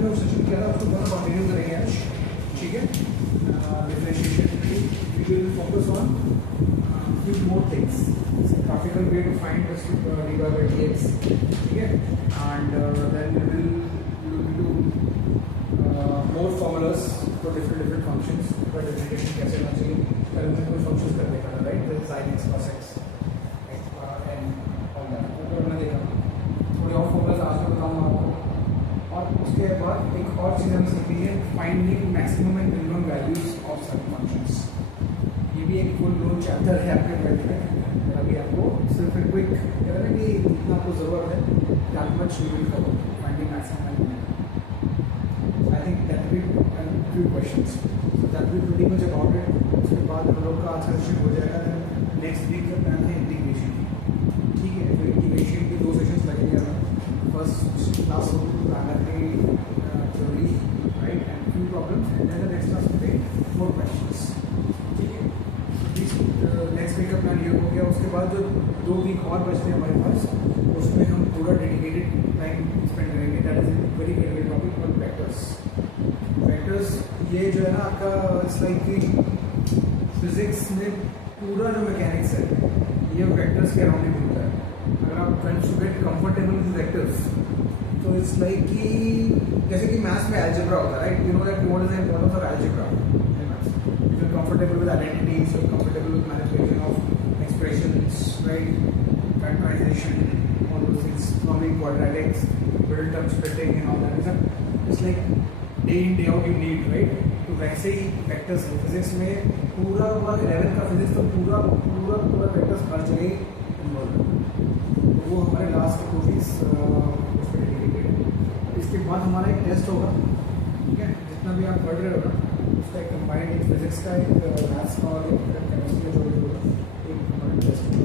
हमने वो सेशन किया था उसको बहुत कंटिन्यू करेंगे आज, ठीक है। Differentiation we will focus on few more things. It's a graphical way to find the dy by dx, ठीक है, and then we will look into more formulas for different functions. पर डिफरेंशिएशन कैसे होना चाहिए, पहले हमने कोई फंक्शंस कर देखा था, राइट, जैसे sin x cos x x bar n और that तो हमने देखा। थोड़ी और फॉर्मूलाज आज मैं बताऊंगा आपको, और उसके बाद एक और चीज़ हमने सीखी है, finding maximum and minimum values of certain functions. ये भी एक फुल ब्लोन चैप्टर है आपके ट्वेल्थ में। अभी आपको सिर्फ एक क्विक कहते हैं कि जितना आपको ज़रूरत है that much you will cover finding maximum and minimum. I think that will few questions, so that will pretty much about it. उसके बाद हम लोग का आज का सेशन हो जाएगा। नेक्स्ट वीक का प्लान है इंटीग्रेशन, ठीक है। तो इंटीग्रेशन के 2 सेशंस लगेंगे हमें। फर्स्ट क्लास हो primary theory, right, and few problems, and then the next class will be more questions, ठीक है। नेक्स्ट वीक का प्लान ये हो गया। उसके बाद जो 2 वीक और बचते हैं हमारे पास, उसमें हम पूरा डेडिकेटेड टाइम स्पेंड करेंगे। That is very critical topic called vectors. Vectors ये जो है ना आपका, इट्स लाइक कि फिजिक्स में पूरा जो मैकेनिक्स है ये वेक्टर्स के अराउंड ही घूमता है। अगर आप friends to get comfortable with vectors, तो इट्स लाइक कि जैसे कि मैथ्स में अलजेब्रा होता है, right, you know that what is the importance of algebra. Comfortable with identities, so comfortable with manipulation of expressions, right? Factorization, all those things, solving quadratics, middle term splitting, and all that. It's like day in day out you need, right? तो वैसे ही vectors physics में पूरा 11 का physics तो पूरा vectors हर जगह involve है। तो वो हमारे लास्ट 2 वीक्स उस पर डेडिकेटेड। इसके बाद हमारा एक टेस्ट होगा, ठीक है। जितना भी आप पढ़ रहे हो ना, उसका एक कंबाइंड एक फिजिक्स का, एक मैथ्स का और एक केमिस्ट्री का जो भी होगा, एक हमारा टेस्ट होगा।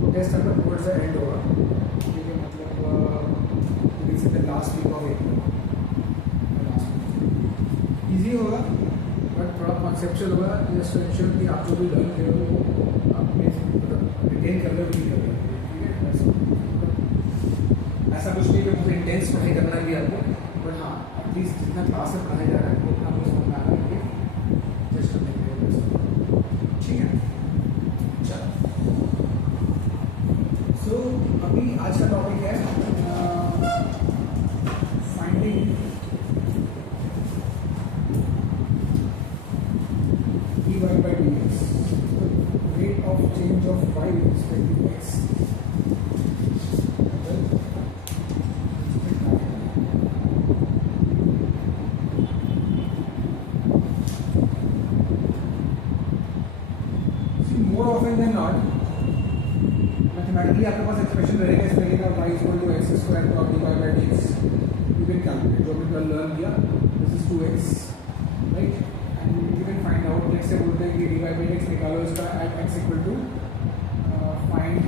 वो टेस्ट आपका टुवर्ड्स द एंड होगा, ठीक है। मतलब last week of April, easy होगा बट थोड़ा कॉन्सेप्चुअल होगा, जस्ट टू इंश्योर कि आप जो भी लर्न कर रहे हो वो आपने रिटेन कर लो, नहीं कर लो, ठीक है। ऐसा कुछ नहीं कि बहुत इंटेंस पढ़ाई करना है आपको, बट हाँ एटलीस्ट जितना क्लास में पढ़ाया जा रहा है उतना आपको समझ में आ रहा है, जस्ट करने के लिए, ठीक है। चलो, सो अभी आज का टॉपिक है finding dy by dx, rate of change of y with respect to x. More often than not, mathematically आपके पास एक्सप्रेशन रहेगा, इस तरीके का y equal to x square plus dy by dx। You can calculate जो हमने कल learn किया, this is 2x, right, and you can find out. Next से बोलते हैं कि dy बाई dx निकालो इसका at x equal to find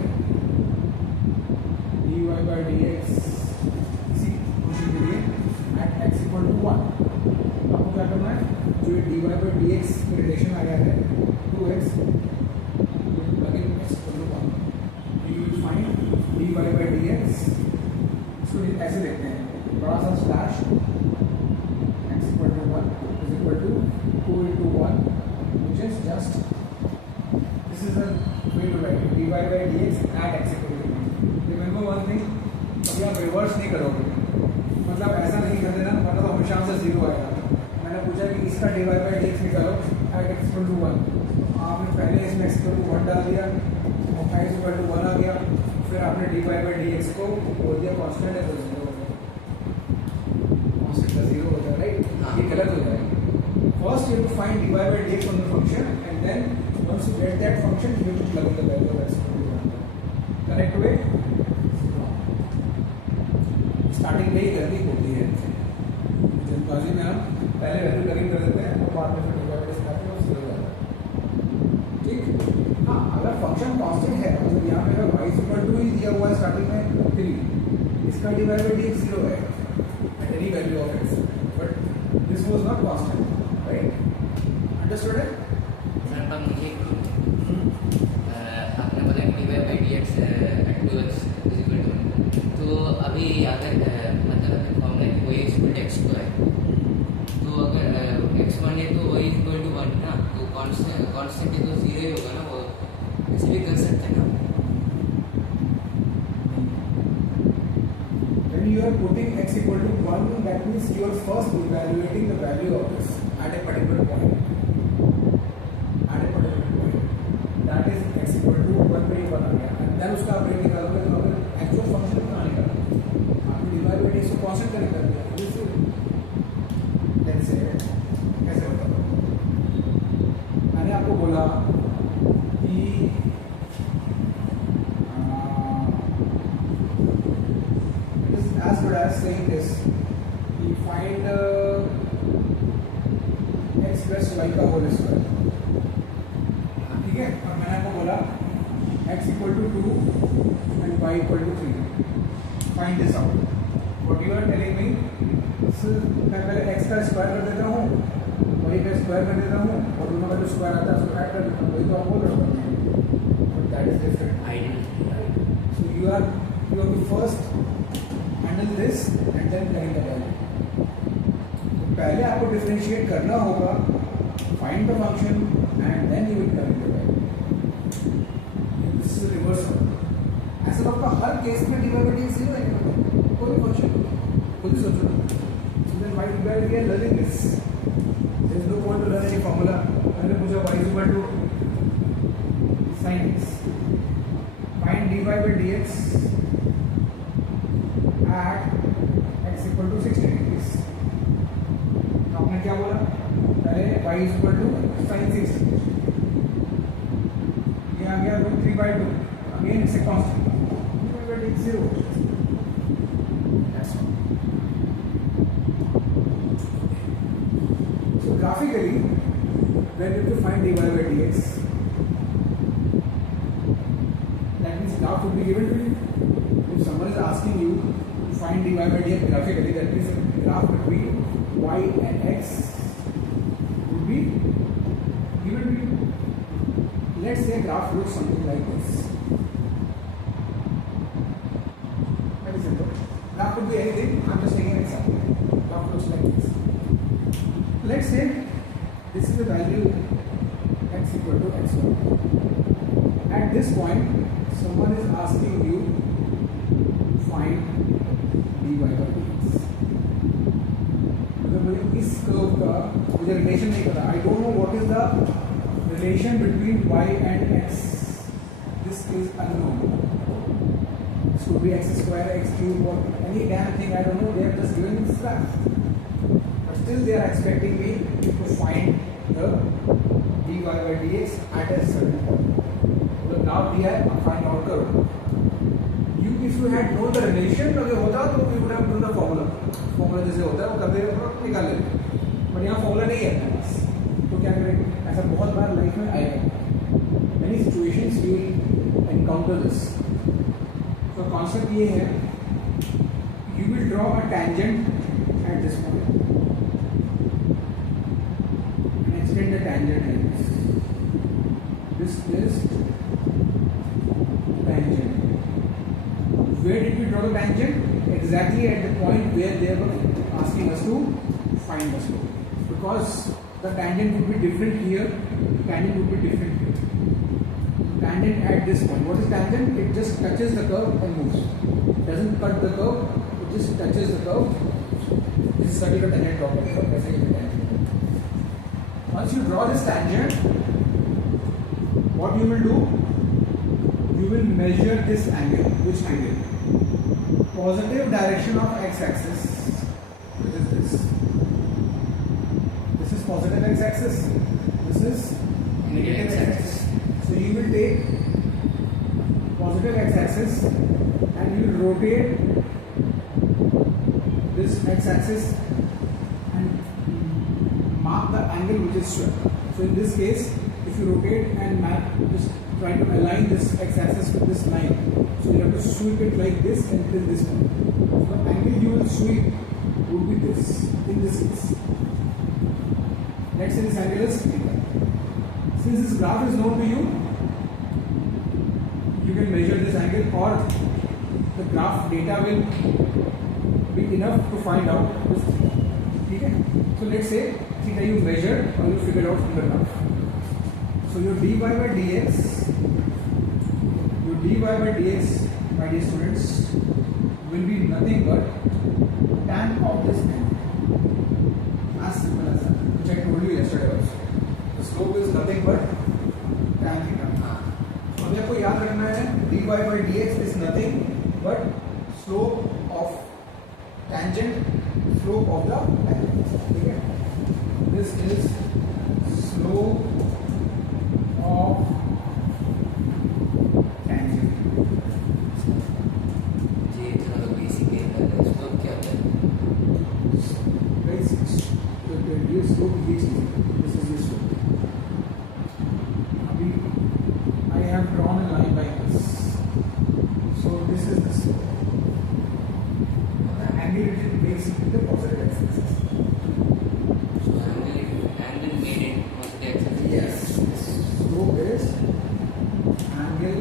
dy by dx इसी क्वेश्चन के लिए एट x इक्वल टू 1। आपको क्या करना है, जो ये dy बाई dx रिलेशन आया है 2x dy by dx, इसको ऐसे देखते हैं, बड़ा सा slash x equal to 1 is equal to 2 into 1 which is just this is the way to write dy by dx at x equal to 1। Remember one thing, अभी आप reverse नहीं करोगे, मतलब ऐसा नहीं कर देना वरना तो हमेशा से 0 आएगा। मैंने पूछा कि इसका dy by dx निकालो at x इक्वल टू 1, आपने पहले इसमें x इक्वल टू 1 डाल दिया और x इक्वल टू 1 आ गया, फिर आपने dy by dx को बोल दिया कांस्टेंट है तो 0 हो गया, कांस्टेंट का 0 हो जाएगा, राइट। ये गलत हो जाएगा। First you have to find dy by dx from the function and then once you get that function you have to plug in the value of x equal to 1। Correct way, starting में ही गलती होती है जल्दबाजी में, हम पहले value plug कर देते हैं और बाद में फिर dy by dx करते हैं और 0 हो जाता है, ठीक। हाँ, अगर फंक्शन कांस्टेंट है, मतलब यहाँ पे अगर y इक्वल टू ही दिया हुआ है स्टार्टिंग में 3, इसका dy by dx 0 है at any value of x, but this was not constant, right. Understood है सर? पर मुझे आपने बोला कि dy by dx at 2x is equal to 1, तो अभी अगर मतलब फॉर्मूला कोई स्क्वायर x को है you are putting x equal to 1, that means you are first evaluating the value of this at a particular point. At a particular point. That is x equal to 1 पे 1 आ गया. And then उसका आप rate निकालोगे तो आपको actual function कहाँ निकालोगे? आपने डिवाइड बाय डी को कांस्टेंट कनेक्ट कर दिया. लेट्स से कैसे होता है? मैंने आपको बोला कि as good as saying this, we find x plus y का होल स्क्वायर. ठीक है, और मैंने आपको बोला x equal to 2 and y equal to 3. Find this out. What you are telling me? मैं पहले x का स्क्वायर कर देता हूँ, y का स्क्वायर कर देता हूँ, और दोनों का जो स्क्वायर आता है उसको ऐड कर देता हूँ. वही तो आप बोल रहे हो. But that is different. So you have to first handle this and then करेंगे वैल्यू. तो पहले आपको डिफरेंशिएट करना होगा, find the function and then you will करेंगे वैल्यू. This is reversal. ऐसा आपका हर केस में डिवाइडेड जीरो है, कोई फंक्शन खुद ही सोचो. So then why we are learning this. There is no point to learn any formula. मैंने पूछा y is equal to sin x. Find dy by dx at x equal to 60 degrees. तो आपने क्या बोला? पहले y is equal to sin 60. ये आ गया root 3/2. Again it's a constant. But it's 0. That's all. So graphically, when you have to find dy by dx, that means graph would be given to you. If someone is asking you find dy by dx graphically, that means the graph between y and x would be given to you. Let's say graph looks something like this. Very simple. Graph could be anything. I'm just taking an example. Graph looks like this. Let's say this is the value x equal to x1. At this point, someone is asking you find dy by dx. अगर मुझे इस curve का मुझे relation नहीं पता, I don't know what is the relation between y and x. This is unknown. This could be x square, x cube, or any damn thing. I don't know. They have just given this graph, but still they are expecting me to find the dy by dx at a certain point. The graph दिया है, find out curve. If you had known the relation, अगर होता तो we would have known the formula. Formula जैसे होता है वो कर देगा, निकाल लेते. But यहाँ formula नहीं है अपने पास. तो क्या करें? ऐसा बहुत बार लाइफ में आएगा. Many situations you will encounter this. तो concept ये है, you will draw a tangent at this point and extend the tangent like this. This is tangent. Where did we draw the tangent? Exactly at the point where they were asking us to find the slope. Because the tangent would be different here, tangent would be different here. Tangent at this point. What is tangent? It just touches the curve and moves. It doesn't cut the curve, it just touches the curve. This is circular tangent property. Once you draw this tangent, what you will do? You will measure this angle. Which angle? Positive direction of x-axis, which is this. This is positive x-axis. This is negative x-axis. So you will take positive x-axis and you will rotate this x-axis and mark the angle which is swept. So in this case, if you rotate and map, just try to align this x-axis with this line. So you have to sweep it like this until this point. So the angle you will sweep would be this, in this case. Let's say this angle is theta. Since this graph is known to you, you can measure this angle, or the graph data will be enough to find out this theta. Okay? So let's say theta you measured or you figured out from the graph. So your dy by dx, my dear students, will be nothing but tan of this angle. As simple as that, which I told you yesterday also. The slope is nothing but tan theta. अब आपको याद रखना है dy by dx is nothing but slope of tangent, slope of the tangent. ठीक है? This is slope of tangent. जी इतना तो basic है स्लोप क्या होता है Guys, ये slope ये चीज है. This is the slope. अभी I have drawn a line like this. So this is the slope. The angle it makes it with the positive x-axis. so angle made in positive axis Yes. This slope is angle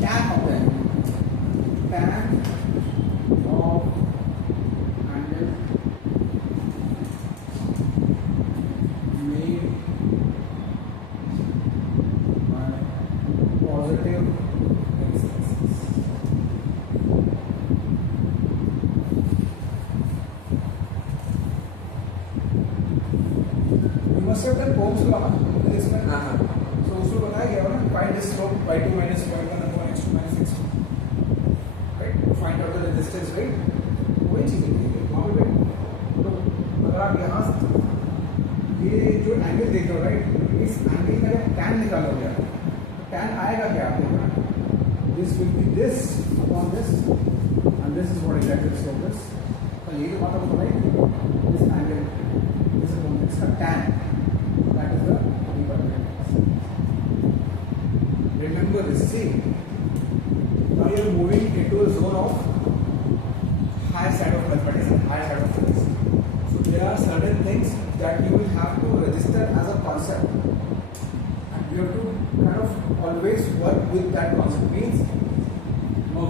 tan of the angle. Tan of angle made by positive x-axis. You must have done Ohm's law in this one. हाँ So उसमें बताया गया ना find the slope y2 minus y1 upon x2 minus x2. Right? To find out the resistance, right? वही चीज़ है वहाँ पे तो अगर आप यहाँ ये जो एंगल देख रहे हो राइट इस एंगल का जब tan निकालोगे आप tan आएगा क्या आप देखना this will be this upon this and this is what exactly the slope is. तो ये तो बात आपको बताई this angle is upon this का tan that is the equilibrium. Remember this. See, now you are moving into a zone of higher side of mathematics and higher side of physics. So there are certain things that you will have to register as a concept, and you have to kind of always work with that concept. Means, now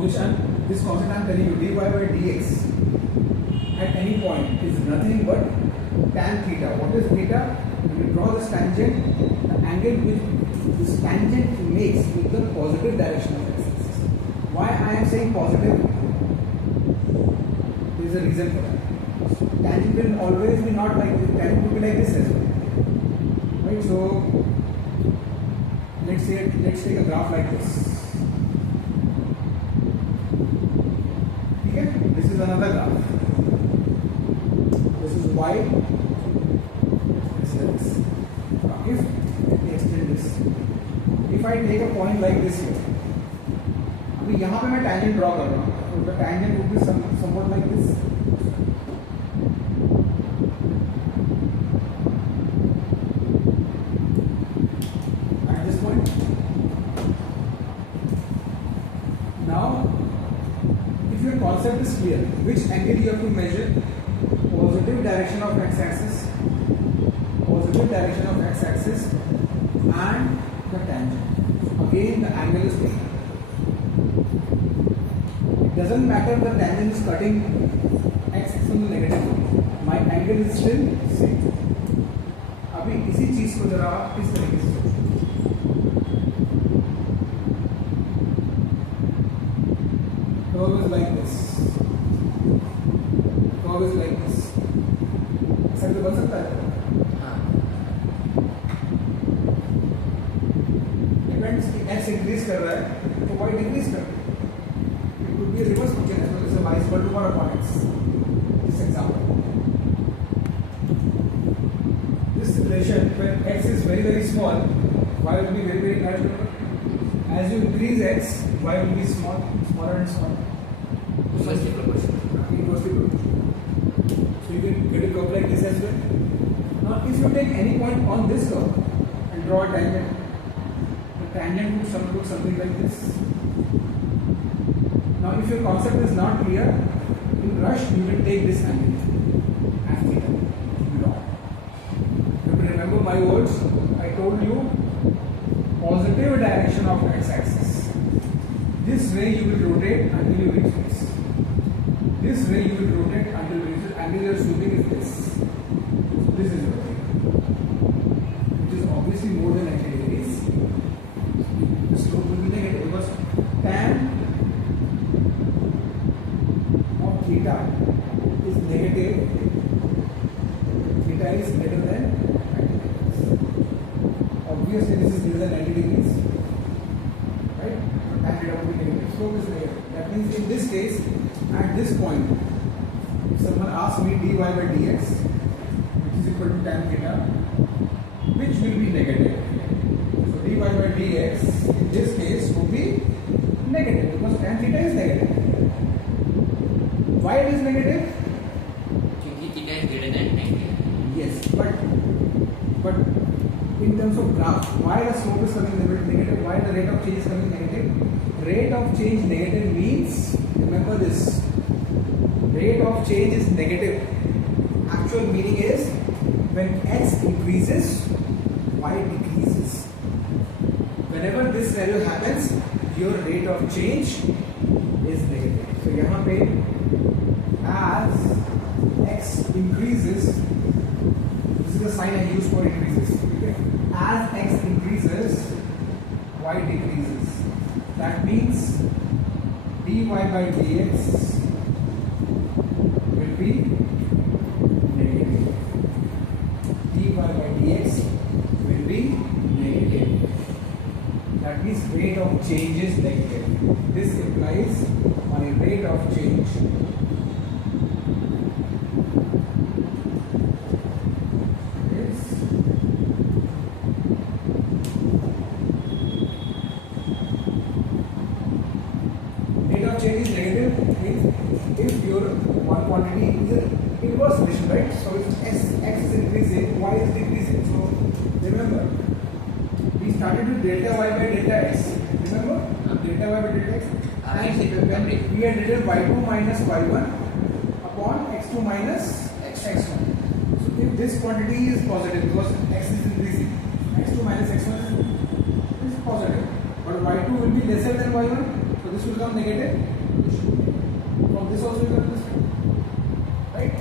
this concept I am telling you, dy by dx at any point is nothing but tan theta. What is theta? When you draw this tangent, the angle which this tangent makes with the positive direction of x-axis. Why I am saying positive? There is a reason for that. Tangent will always be not like this. Tangent will be like this as well. Right? So let's take a graph like this. Okay? This is another graph. This is y. This is x. Now if let me extend this. If I take a point like this here, अभी यहाँ पे मैं tangent draw कर रहा हूँ, so the tangent would be somewhat like this. At this point. Now, if your concept is clear, which angle you have to measure? Positive direction of x-axis, positive direction of x-axis, and the tangent. Again, the angle is theta. It doesn't matter the tangent is cutting x-axis on the negative. My angle is still same. अभी इसी चीज को जरा आप इस तरीके से सोचो. Curve is like this. Curve is like this. ऐसा भी बन सकता है. हाँ Depends कि x increase कर रहा है तो y decrease कर रहा है. It could be a reverse function as well as y is equal to 1 upon x. This example. This relation where x is very very small, y will be very very large. As you increase x, y will be smaller and smaller. inversely proportional Inversely proportional. So you can get a curve like this as well. Now if you take any point on this curve and draw a tangent, the tangent would look something like this. Now if your concept is not clear, in rush you will take this angle as theta. Draw. Remember my words, I told you positive direction of x-axis. This way you will rotate until you reach this. This way you will rotate until you reach the angle you are shooting is this. This is your theta, which is obviously more than 90 degrees. The slope will be negative because tan slope is negative. That means in this case, at this point, if someone asks me dy by dx, which is equal to tan theta, which will be negative. So dy by dx in this case would be negative because tan theta is negative. Why it is negative? क्योंकि theta is greater than 90. Yes, but in terms of graph, why the slope is coming negative? Why the rate of change is coming negative? Rate of change negative means, remember this, rate of change is negative. Actual meaning is when x increases, y decreases. Whenever this value happens, your rate of change is negative. So यहाँ पे as x increases, this is the sign I use for increases. Okay? As x increases, y decreases. That means dy by dx will be negative. dy by dx will be negative. That means rate of change is negative. This implies my rate of change change is negative if your one quantity is an inverse relation, right? So if x is increasing, y is decreasing. So remember, we started with delta y by delta x. Remember? Delta y by delta x. And when we had written y2 minus y1 upon x2 minus x1. So if this quantity is positive because x is increasing, x2 minus x1 is positive, but y2 will be lesser than y1. So this will become negative. From this also you can this, right?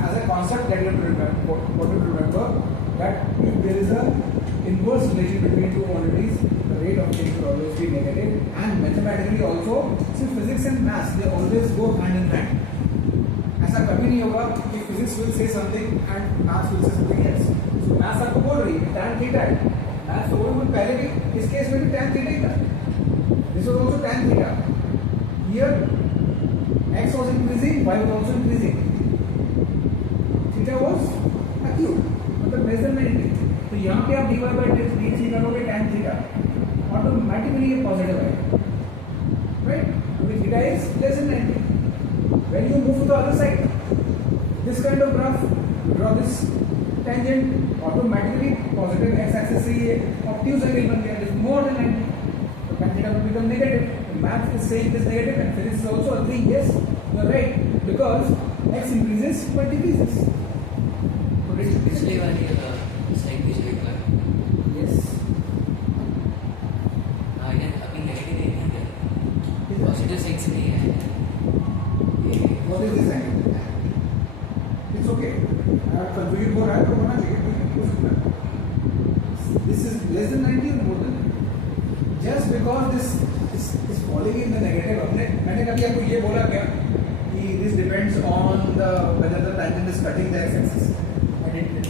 As a concept that you have to remember, what you remember that if there is a inverse relation between two quantities, the rate of change will always be negative. And mathematically also, see physics and maths they always go hand in hand. ऐसा कभी नहीं होगा कि physics will say something and maths will say something else. So maths आपको बोल रही है tan theta है. Maths तो वो पहले भी इस केस में भी tan theta ही था. This was also tan theta. Here x was increasing, y was also increasing. Theta was acute, मतलब measurement. तो यहाँ पे आप dy by dx करोगे tan theta, automatically ये positive है, right? Because theta is less than 90. When you move to the other side, this kind of graph, you draw this tangent, automatically positive x-axis से ये obtuse angle बन गया, it is more than 90. So tan theta will become negative. Math is saying this negative and physics is also agreeing yes, you are right, because x increases but decreases. So पिछले वाली slide पे check कर. yes. हाँ यार अभी negative नहीं है, positive side से नहीं है. What is this angle? It's okay. Configured हो रहा है तो होना चाहिए. This is less than 90 or more than 90? Just because this is falling in the negative. मैंने कभी आपको ये बोला क्या कि this depends on the whether the tangent is cutting the x-axis. I didn't.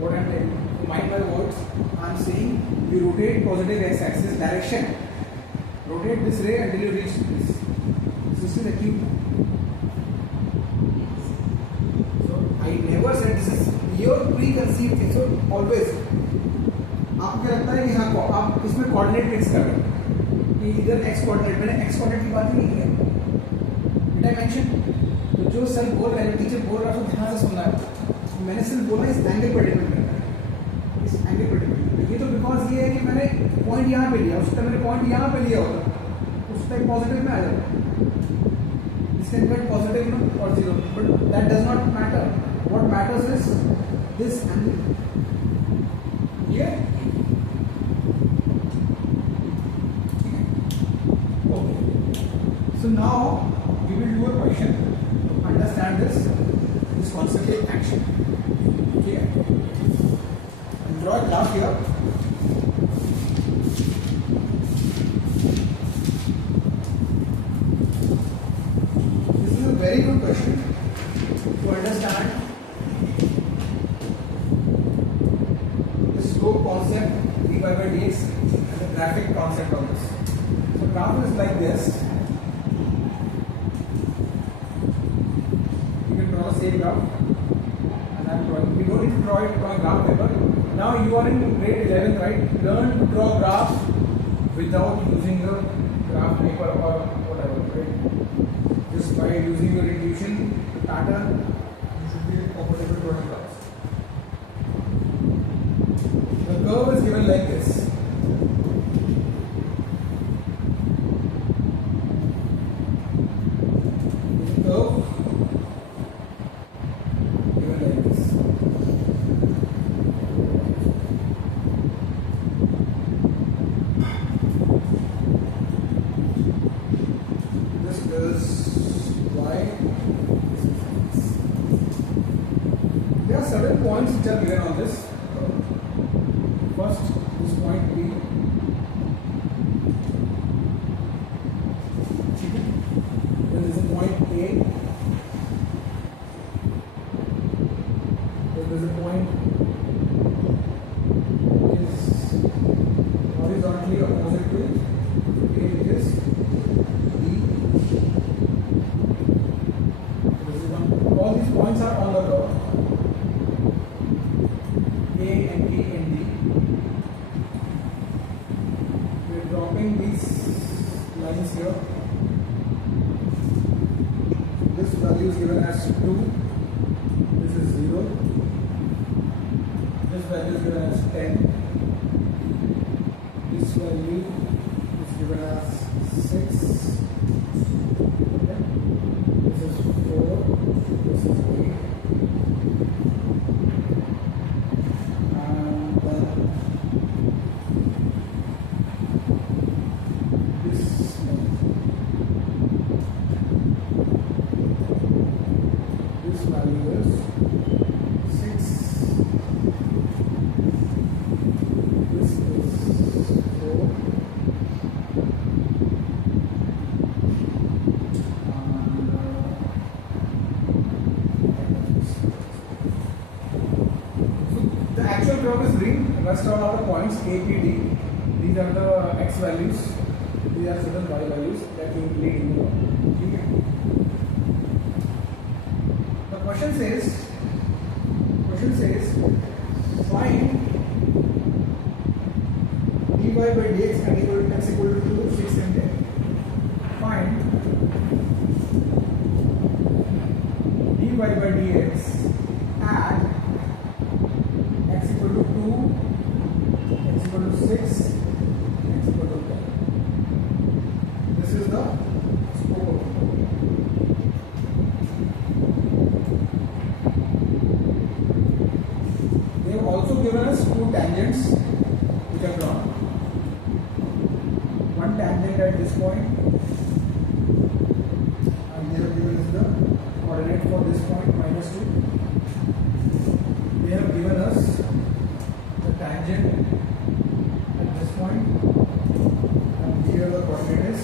What I'm telling you, to mind my words, I'm saying you rotate positive x-axis direction. Rotate this ray until you reach this. This is the cube. So I never said this is your preconceived thing. So always आपको क्या लगता है कि हाँ आप इसमें coordinate fix कर रहे हो कि इधर एक्स कोऑर्डिनेट, मैंने एक्स कोऑर्डिनेट की बात ही नहीं की. Did I mention? तो जो सर बोल रहे हैं, टीचर बोल रहा है, तो ध्यान से सुनना है. मैंने सिर्फ बोला इस एंगल पर डिपेंड करता है, इस एंगल पर डिपेंड करता है. ये तो बिकॉज ये है कि मैंने पॉइंट यहाँ पे लिया, उसका मैंने पॉइंट यहाँ पे लिया होता उस टाइम पॉजिटिव में आ जाता. इसका इम्पैक्ट पॉजिटिव में और zero, but that does not matter. What matters is this angle. ये so now we will do a question to understand this concept of action. Okay, and draw a graph here. This is a very good question to understand the slope concept dy by dx and the graphic concept of this. So graph is like this. You can draw the same graph and I'm drawing. We don't need to draw it on a graph paper. Now you are in grade 11, right? Learn to draw graphs without using the graph paper or whatever, right? Just by using your intuition pattern, you should be comfortable drawing graphs. The curve is given like this. Curve given like this. This is y. There are certain points which are given on this. First, this point B. Then there is a point A. Then there is a point which is horizontally opposite to A, which is D. This is one. All these points are on the curve. A and B and D. We are dropping these lines here. This value is given as 2. This is 0. This value is given as 10. This value is given as 6. Okay. This is 4. This is 8. And then this value is 6. This is 4. The actual curve is green. Rest all are the points A, P, D. These are the x values. These are certain y values that you lead in the okay. The question says find dy by dx and equal to x equal to 2, 6 and 10. Find dy by dx at x equal to 2, x equal to 6, x equal to 10. This is the scope of the problem. They have also given us two tangents which are drawn. One tangent at this point, and they have given us the coordinate for this point -2. They have given us the tangent at this point, and here the coordinate is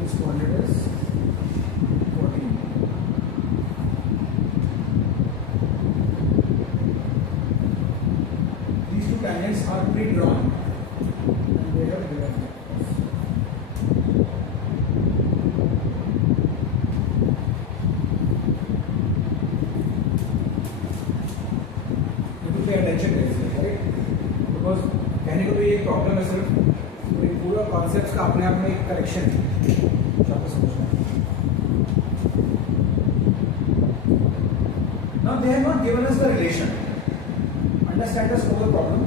this coordinate is 14. These two tangents are pre-drawn and they have given us. Pay attention to this, right? Because कहने को तो ये problem है सिर्फ तो ये पूरा concept का अपने आप में एक करेक्शन है जो आपको समझना है. Now they have not given us the relation. Understand the scope of the problem.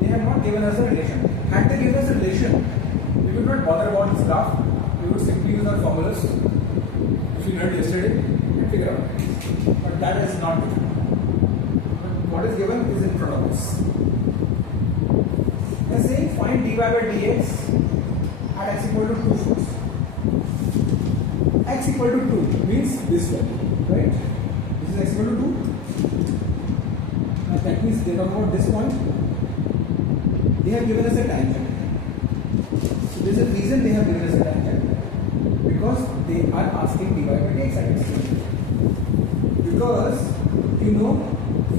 They have not given us the relation. Had they given us a relation, we would not bother about this graph. We would simply use our formulas which we learned yesterday and figure out. But that is not given. What is given is in front of us. Let's say find dy by dx at x equal to 2 first. X equal to 2 means this value, right? This is x equal to 2. Now that means they talk about this point. They have given us a tangent. So there is a reason they have given us a tangent. Because they are asking dy by dx at x. Because you know,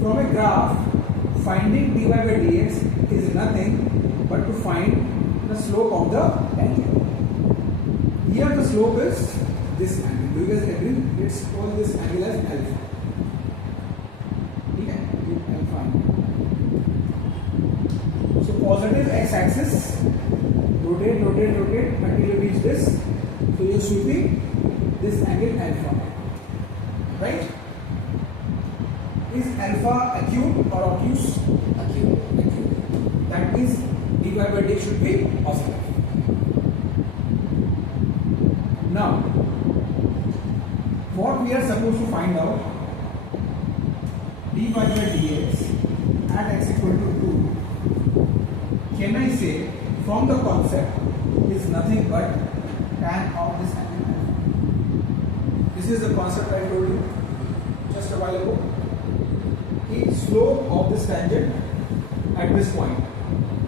from a graph, finding dy by dx is nothing but to find the slope of the tangent. Here the slope is this angle. Do you guys agree? Let's call this angle as alpha. Okay? Alpha. So positive x-axis, rotate until you reach this. So you are sweeping this angle alpha. Right? Is alpha acute or obtuse? Acute. That means dy by dx should be positive. Now, what we are supposed to find out, dy by dx at x equal to 2, can I say from the concept is nothing but tan of this angle alpha. This is the concept I told you just a while ago. The slope of this tangent at this point.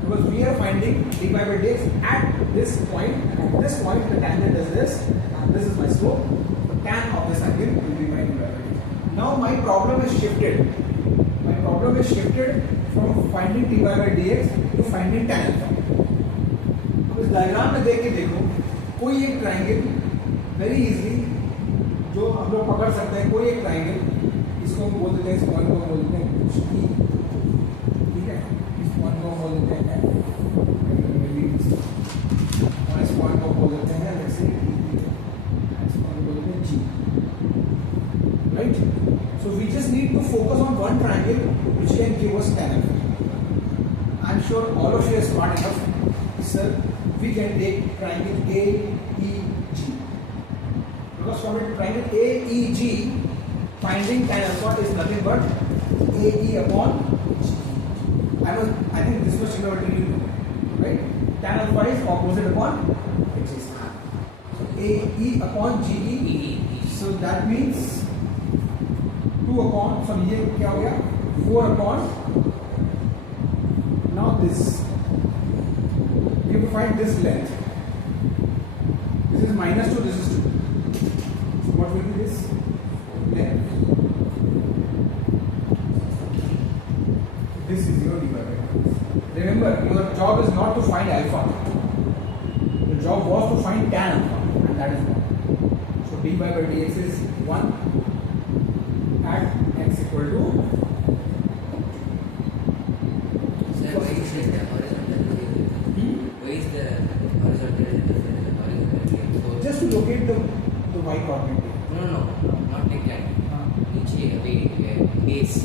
Because we are finding dy by dx at this point, and at this point the tangent is this, and this is my slope. The tan of this angle will be my dy by dx. Now my problem is shifted. My problem is shifted from finding dy by dx to finding tan alpha. अब इस diagram में देख के देखो, कोई एक triangle very easily जो हम लोग पकड़ सकते हैं, कोई एक ट्राइंगल, इसको हम बोल देते हैं, इस पॉइंट को बोल देते हैं कुछ ई, ठीक है, इस पॉइंट को बोल देते हैं और इस पॉइंट को बोल देते हैं जैसे इस पॉइंट को बोल देते हैं जी, right. So we just need to focus on one triangle which can give us tan alpha. I am sure all of you are smart enough, sir, we can take triangle A E G, because from a triangle AEG, finding tan alpha is nothing but AE upon G. I think this much you have already known, right? Tan alpha is opposite upon HG. So AE upon GE. So that means 2 upon, so ये क्या हो गया? 4 upon. Now this. You have to find this length. This is -2, this is 2. What will be this length? This is your dy by dx. Remember, your job is not to find alpha. The job was to find tan alpha, and that is wrong. So dy by dx is 1 at x equal to. Sir, why is the horizontal? Why is the horizontal? Just to locate the y coordinate. No, not like that. Base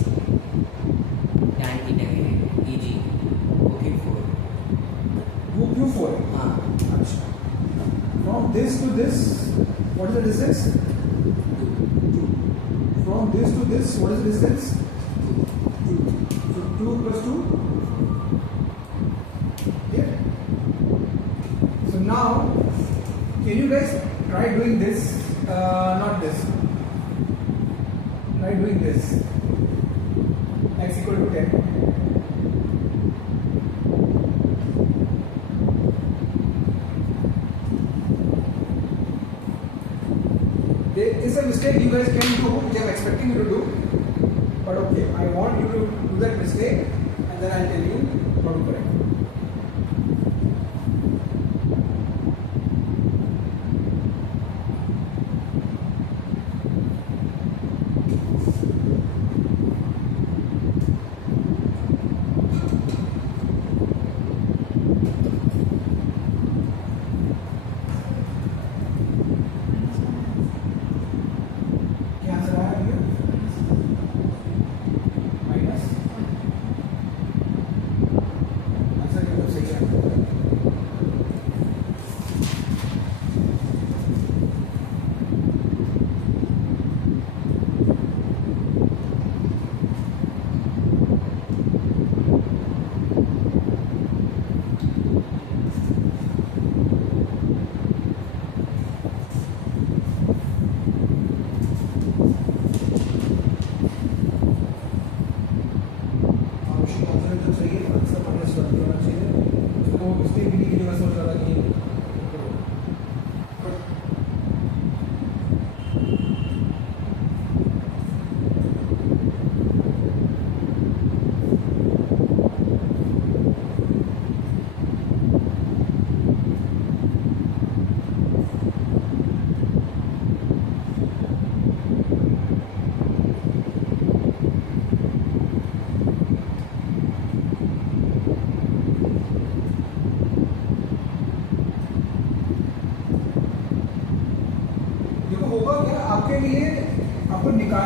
tan theta EG OQ4. OQ4. From this to this, what is the distance? 2. From this to this, what is the distance? 2. So 2 plus 2. Okay. So now, can you guys try doing this? Not this. Try doing this. X equal to 10. There is a mistake you guys can do, which I am expecting you to do. But okay, I want you to do that mistake, and then I'll tell you how to correct. Answer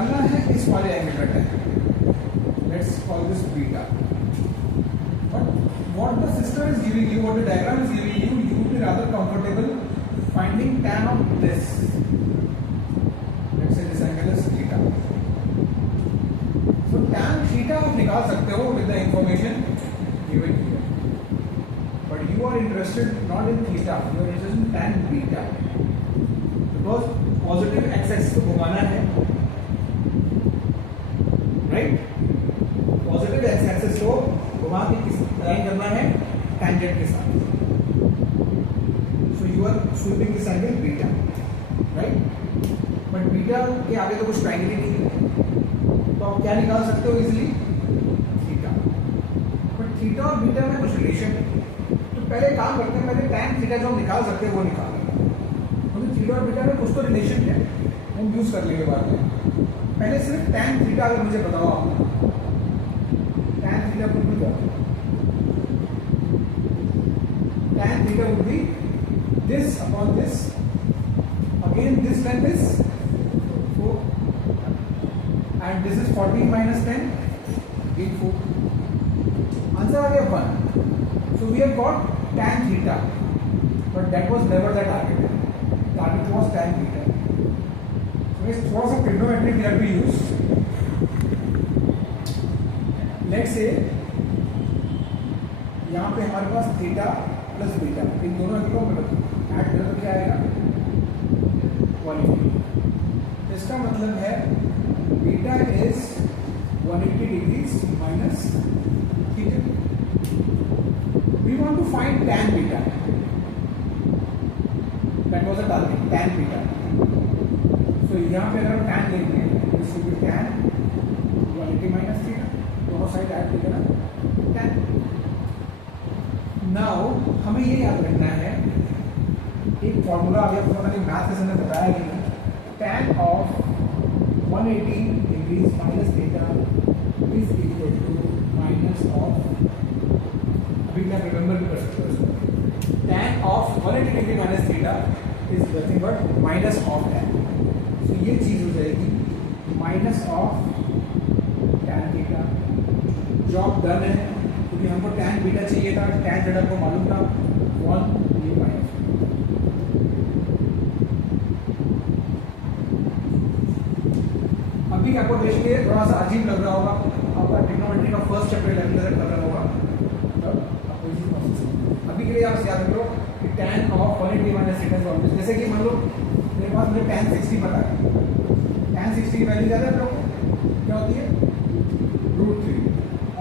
निकालना है इस वाले angle का tan. Let's call this beta. But what the system is giving you, what the diagram is giving you, you will be rather comfortable finding tan of this. Let's say this angle is theta. So tan theta आप निकाल सकते हो with the information given here. But you are interested not in theta, you are interested in tan beta. Because positive x-axis को घुमाना है, right? Positive x-axis को घुमा के किस लाइन करना है? Tangent के साथ. So you are sweeping this angle beta, right? But beta के आगे तो कुछ ट्रायंगल ही नहीं है, तो आप क्या निकाल सकते हो इजीली? थीटा. बट थीटा और बीटा में कुछ रिलेशन है, तो पहले काम करते हैं, पहले tan थीटा जो हम निकाल सकते हैं वो निकाल. थीटा और बीटा में कुछ तो रिलेशन है, हम यूज कर लेंगे बाद में. पहले सिर्फ tan थीटा अगर मुझे बताओ आप, tan theta would be what? Tan theta would be this upon this. Again this length is 4 and this is 14 minus 10 again 4. Answer आ गया 1. So we have got tan theta, but that was never the target. Target was tan theta. So it's through some trigonometry we have to use. Let's say यहाँ पे हमारे पास theta plus beta, इन दोनों को add करें तो क्या आएगा? 180. इसका मतलब है beta is 180 degrees minus theta. We want to find tan beta. That was the target, tan beta. So यहाँ पे अगर हम tan लेते हैं, this will be tan 180 minus theta. दोनों साइड ऐड कर देना tan. नाउ हमें ये याद रखना है एक फॉर्मूला, अभी आपको पता नहीं मैथ के समय बताया कि tan of 180 degrees minus theta is equal to minus of, अभी क्या रिमेंबर भी कर सकते हो इसको, tan of 180 degree minus theta is nothing but minus of tan. So ये चीज हो जाएगी माइनस ऑफ tan थीटा. जॉब डन है, क्योंकि हमको tan बीटा चाहिए था, tan थीटा को मालूम था 1 ये माइनस. अभी आपको देखिए थोड़ा सा अजीब लग रहा होगा, आपका ट्रिग्नोमेट्री का फर्स्ट चैप्टर 11 कर रहा होगा, तब आपको इजी प्रोसेस. अभी के लिए आप याद रखो कि tan of 180 minus theta is always, जैसे कि मान लो मेरे पास मुझे tan 60 पता है, tan 60 की वैल्यू ज़्यादा है क्या होती है? √3.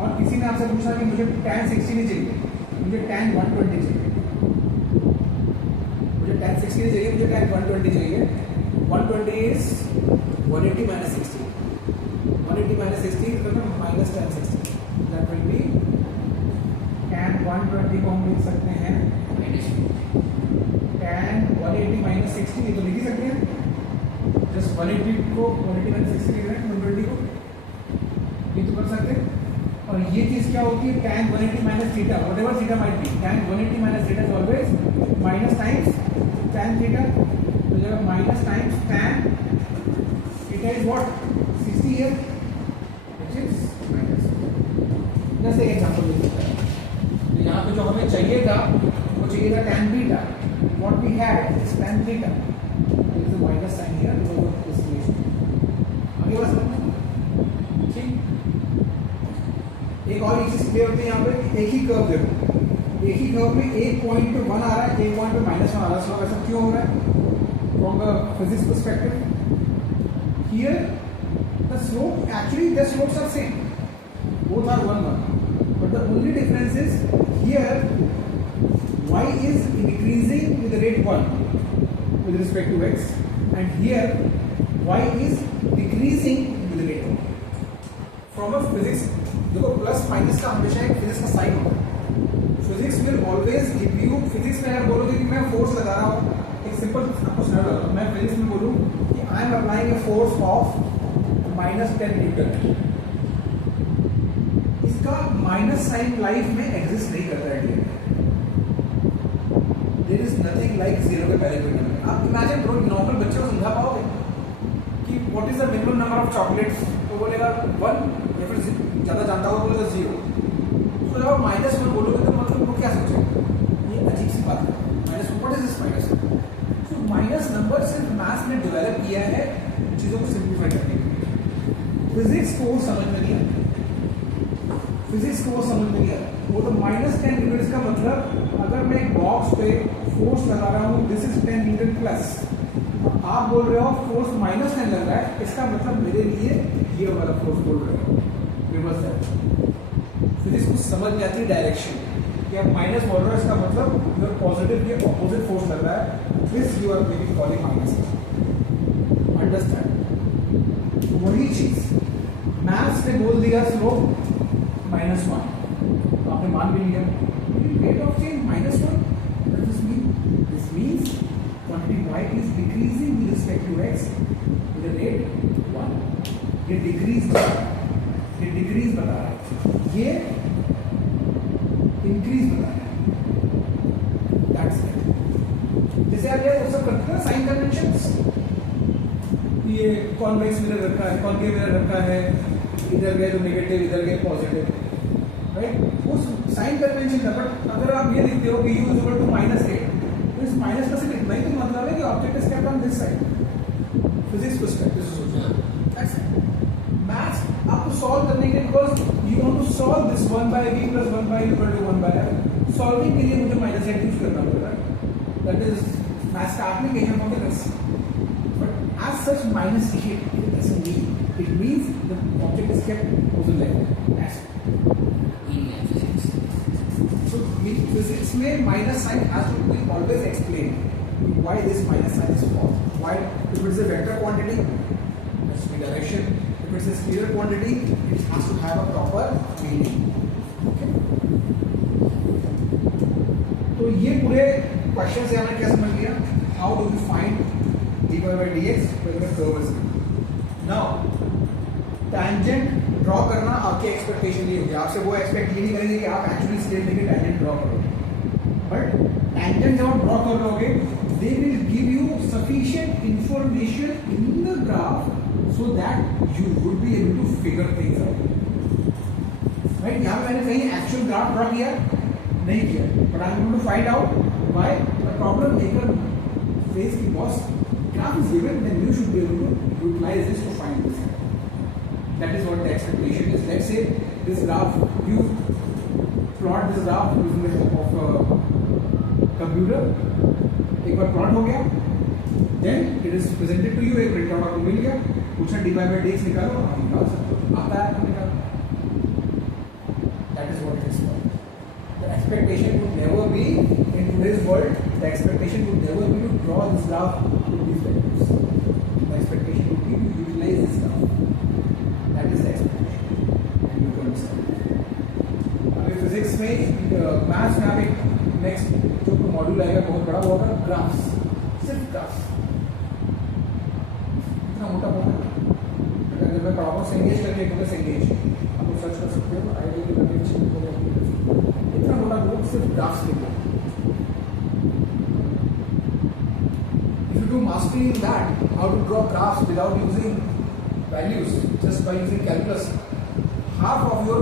और किसी ने आपसे पूछा कि मुझे tan 60 नहीं चाहिए, मुझे tan 120 चाहिए, मुझे tan 60 नहीं चाहिए, मुझे tan 120 चाहिए. 120 is 180 minus 60. 180 minus 60 is minus tan 60. That will be tan 120 को हम लिख सकते हैं tan 180 minus 60, ये तो लिख ही सकते हैं. जस्ट 180 को 180 minus 60 लिख रहे हैं, 120 को ये तो कर सकते हैं. और ये चीज क्या होती है? tan 180 minus theta, whatever theta might be, tan 180 minus theta is always minus times tan theta. तो जब minus times tan theta is what? 60 here, which is minus. जैसे एग्जाम्पल दे सकते हैं, तो यहाँ पे जो हमें चाहिए था वो चाहिए था tan beta. What we had is tan theta. There is a minus sign here because of this relation. आगे बढ़ सकते हैं, ठीक. एक और चीज क्लियर होती है यहाँ पे, एक ही कर्व देखो, एक ही कर्व में एक पॉइंट पे 1 आ रहा है, एक पॉइंट पे -1 आ रहा है. ऐसा क्यों हो रहा है? From the physics perspective, here the slope, actually the slopes are same, both are 1 1, but the only difference is here y is increasing with the rate 1 with respect to x, and here y is decreasing with the rate 1. From a physics, देखो plus minus का हमेशा एक physics का sign होता है. Physics will always give you, physics में अगर बोलोगे कि मैं फोर्स लगा रहा हूँ, एक सिंपल आपको सुना रहा हूँ, मैं फिजिक्स में बोलूँ कि I am applying a force of -10 newton, इसका माइनस साइन लाइफ में एग्जिस्ट नहीं करता है. There is nothing like zero के पैरामीटर में. आप इमेजिन करो, नॉर्मल बच्चे को समझा पाओगे कि what is the minimum number of chocolates, तो बोलेगा 1 या फिर ज़्यादा जानता होगा बोलेगा 0। तो जब आप -1 बोलोगे तो मतलब वो क्या सोचेगा, ये अजीब सी बात है, -1 व्हाट इज दिस -1। तो माइनस नंबर सिर्फ मैथ्स ने डेवलप किया है चीज़ों को सिंप्लीफाई करने के लिए। फिजिक्स को समझ में नहीं आता, फिजिक्स को समझ में नहीं आता। वो तो -10 यूनिट्स का मतलब अगर मैं एक बॉक्स पे फोर्स लगा रहा हूँ दिस इज 10 न्यूटन प्लस, आप बोल रहे हो फोर्स -10 लग रहा है, इसका मतलब मेरे लिए ये वाला फोर्स बोल रहे हो, रिवर्स है। फिजिक्स को समझ में आती है डायरेक्शन, कि आप माइनस बोल रहे हो इसका मतलब अगर पॉजिटिव के ऑपोजिट फोर्स लग रहा है, this you are maybe calling minus. Understand? वही चीज मैथ्स ने बोल दिया स्लोप -1, तो आपने मान भी लिया rate of change -1। This means quantity y is decreasing with respect to x with a rate 1. ये डिक्रीज बता रहा है, ये इंक्रीज बता रहा है। That's it. जैसे आप ये सब करते हैं साइन कन्वेंशंस, ये कॉन्वेक्स मिरर रखा है, कॉन्केव मिरर रखा है, इधर गए तो नेगेटिव, इधर गए पॉजिटिव, राइट। उस साइन कन्वेंशन का, बट अगर आप ये लिखते हो कि u इज इक्वल टू -8, तो इस माइनस का सिर्फ इतना ही तो मतलब है कि object is kept on this साइड। फिजिक्स पर्सपेक्टिव से सोचो, दैट्स इट। मैथ्स आपको सॉल्व करने के, because you want to solve this 1/v + 1/u equal to 1/f, solving के लिए मुझे -8 यूज करना पड़ेगा, दैट इज मैथ्स का application of this. But as such -8 it doesn't mean, it means the object is kept on the left, that's so physics में minus sign has to be always explained why this minus sign is false. Why, if it is a vector quantity, that's the direction. If it is a scalar quantity, it has to have a proper meaning. Okay? तो ये पूरे question से हमने क्या समझ लिया? How do we find dy by dx when the curve is given? Now, tangent draw करना आपकी एक्सपेक्टेशन ये होगी, आपसे वो एक्सपेक्ट ये नहीं करेंगे कि आप एक्चुअली स्ट्रेट लेके टैंजेंट ड्रॉ करोगे, बट टैंजेंट जब आप ड्रॉ कर रहोगे they will give you sufficient information in the graph so that you would be able to figure things out, right. यहाँ मैंने कहीं एक्चुअल ग्राफ ड्रॉ किया नहीं किया, but I am going to find out why the problem maker face key boss graph is given, then you should be able to utilise this to find this. That is what the expectation is. Let's say this graph, you plot this graph using the help of a computer. एक बार plot हो गया, then it is presented to you, एक printout आपको मिल गया, पूछा dy by dx निकालो, आप निकाल सकते हो, आता है आपको निकालो। That is what it is called. The expectation would never be in today's world. The expectation would never be to draw this graph with these values. The expectation would be to utilize this graph. That is the expectation, and you can understand. अभी physics में maths में आप एक next जो module आएगा बहुत बड़ा वो होगा ग्राफ्स, सिर्फ ग्राफ्स। इतना मोटा होगा, अगर मैं पढ़ाऊँ सेंगेज करके एक होगा सेंगेज, आप लोग सर्च कर सकते हो, इतना मोटा बुक सिर्फ ग्राफ्स के लिए। If you do mastery in that, how to draw graphs without using values, just by using calculus, half of your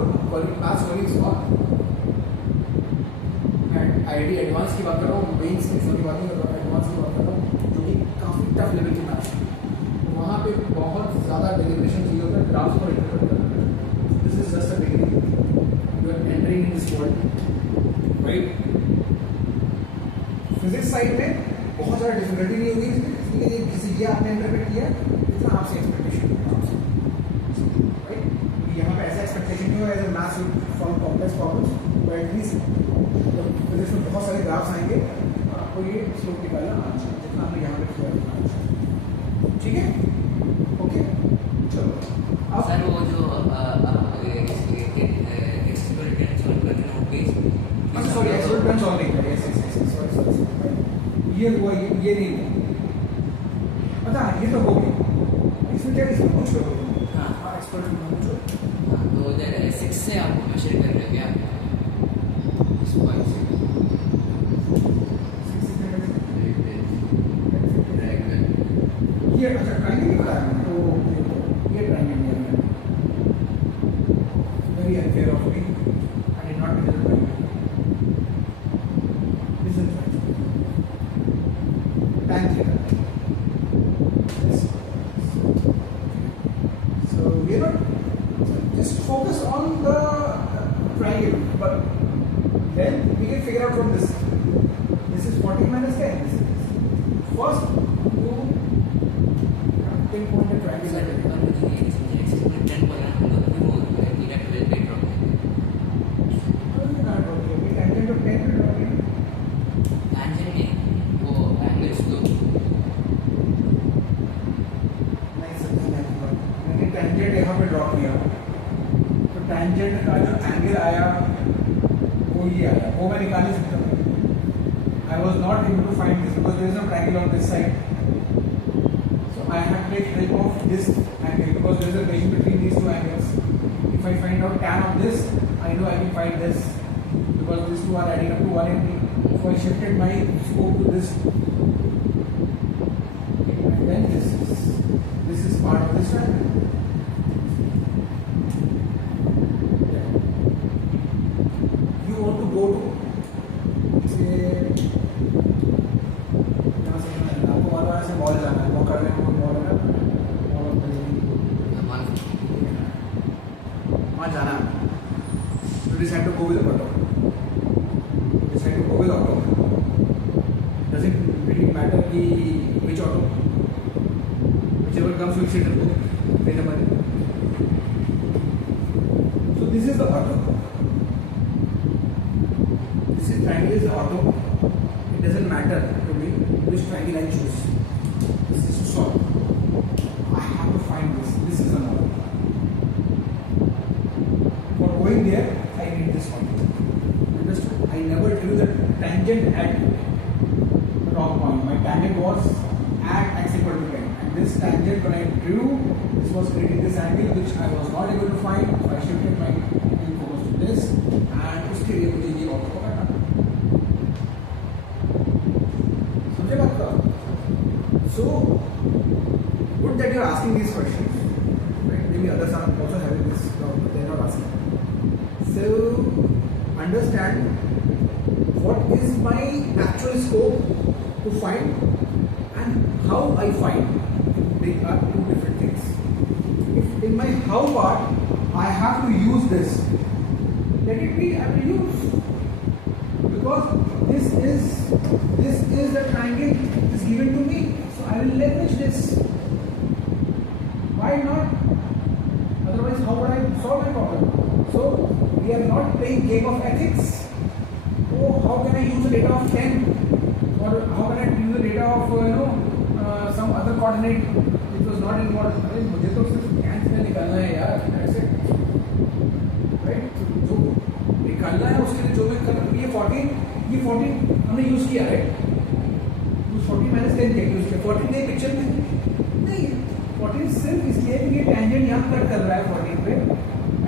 maths worry is gone. And IIT advance की बात कर रहा हूँ, मेंस की बात नहीं कर रहा हूँ, एडवांस की बात कर रहा हूँ, जो कि काफ़ी टफ लेवल की मैथ्स है, वहाँ पे बहुत ज़्यादा डेलिब्रेशन चाहिए होता है ग्राफ्स को इंटरप्रेट करना। This is just a beginning, you are entering in this world, right. Physics side में बहुत ज़्यादा डिफिकल्टी नहीं होगी, इसलिए किसी ये आपने इंटरप्रेट किया, इतना आपसे एक्सपेक्टेशन राइट। यहाँ पे ऐसा एक्सपेक्टेशन नहीं होगा as a maths solve complex problems, तो एटलीस्ट फिजिक्स में बहुत सारे ग्राफ्स आएंगे और आपको ये स्लोप निकालना आना चाहिए, जितना हमने यहाँ पे किया। ठीक है, ओके, चलो अब सर वो जो एक्सपेरिमेंट सॉल्व करने हो गई, अच्छा सॉरी एक्सपेरिमेंट सॉल्व नहीं किया, यस सॉरी ये हुआ, ये नहीं हुआ, अच्छा ये तो हो गया, इसमें क्या इसमें कुछ करो। हाँ एक्सपेरिमेंट में कुछ हाँ, तो 6 से आपको मेजर कर रहे क्या इस पॉइंट से ये अच्छा करने नहीं बताया, तो but then we can figure out from this. This is 40 minus 10. This is. First, you pinpoint the triangle. Sir, but with the x is 10 per annum, we have to wait from Tangent of 10 will draw here. tangent में वो angles दो नहीं समझा मैंने tangent यहाँ पे draw किया तो टेंजेंट का जो एंगल आया वो ये आया वो मैं निकाल नहीं सकता I was not able to find this because there is no triangle on this side so I have to take help of this angle because there is a relation between these two angles if I find out tan of this I know I can find this because these two are adding up to 180 so I shifted my scope to this and then this is part of this triangle. You want to go to say यहाँ से आपको बार-बार ऐसे mall जाना है वो कर रहे हैं वो मॉल है वहाँ जाना है you decide to go with the auto. Decide to go with auto. Doesn't really matter which auto. Whichever comes will sit and go. Pay the money. So this is the auto. This is triangle is the auto. It doesn't matter to me which triangle I choose. This is to solve. I have to find this. This is the model. For going there, I need this one. Understood? I never drew the tangent at the wrong point. My tangent was at x equal to 10. And this tangent when I drew, this was creating this angle which I was not able to find. So I shifted my focus to this and उसके लिए मुझे ये auto को करना. समझे बात का? So good that you are asking these questions. Right? Maybe others are also having this problem, but they are not asking. So understand what is my actual scope to find and how I find. They are two different things. If in my how part I have to use this, let it be I will use because this is the triangle is given to me, so I will leverage this. Why not? Otherwise, how would I solve my problem? So we are not playing game of ethics. Oh, how can I use the data of 10? Or how can I use the data of some other coordinate which was not involved? अरे मुझे तो सिर्फ cancel निकालना है यार, that's it. Right? जो निकालना है उसके लिए जो मैं कर ये 14 हमने यूज किया राइट? 14 minus 10 क्या यूज किया? 14 नहीं पिक्चर में नहीं 14 सिर्फ इसलिए कि ये टेंजेंट यहाँ कट कर रहा है 14 पे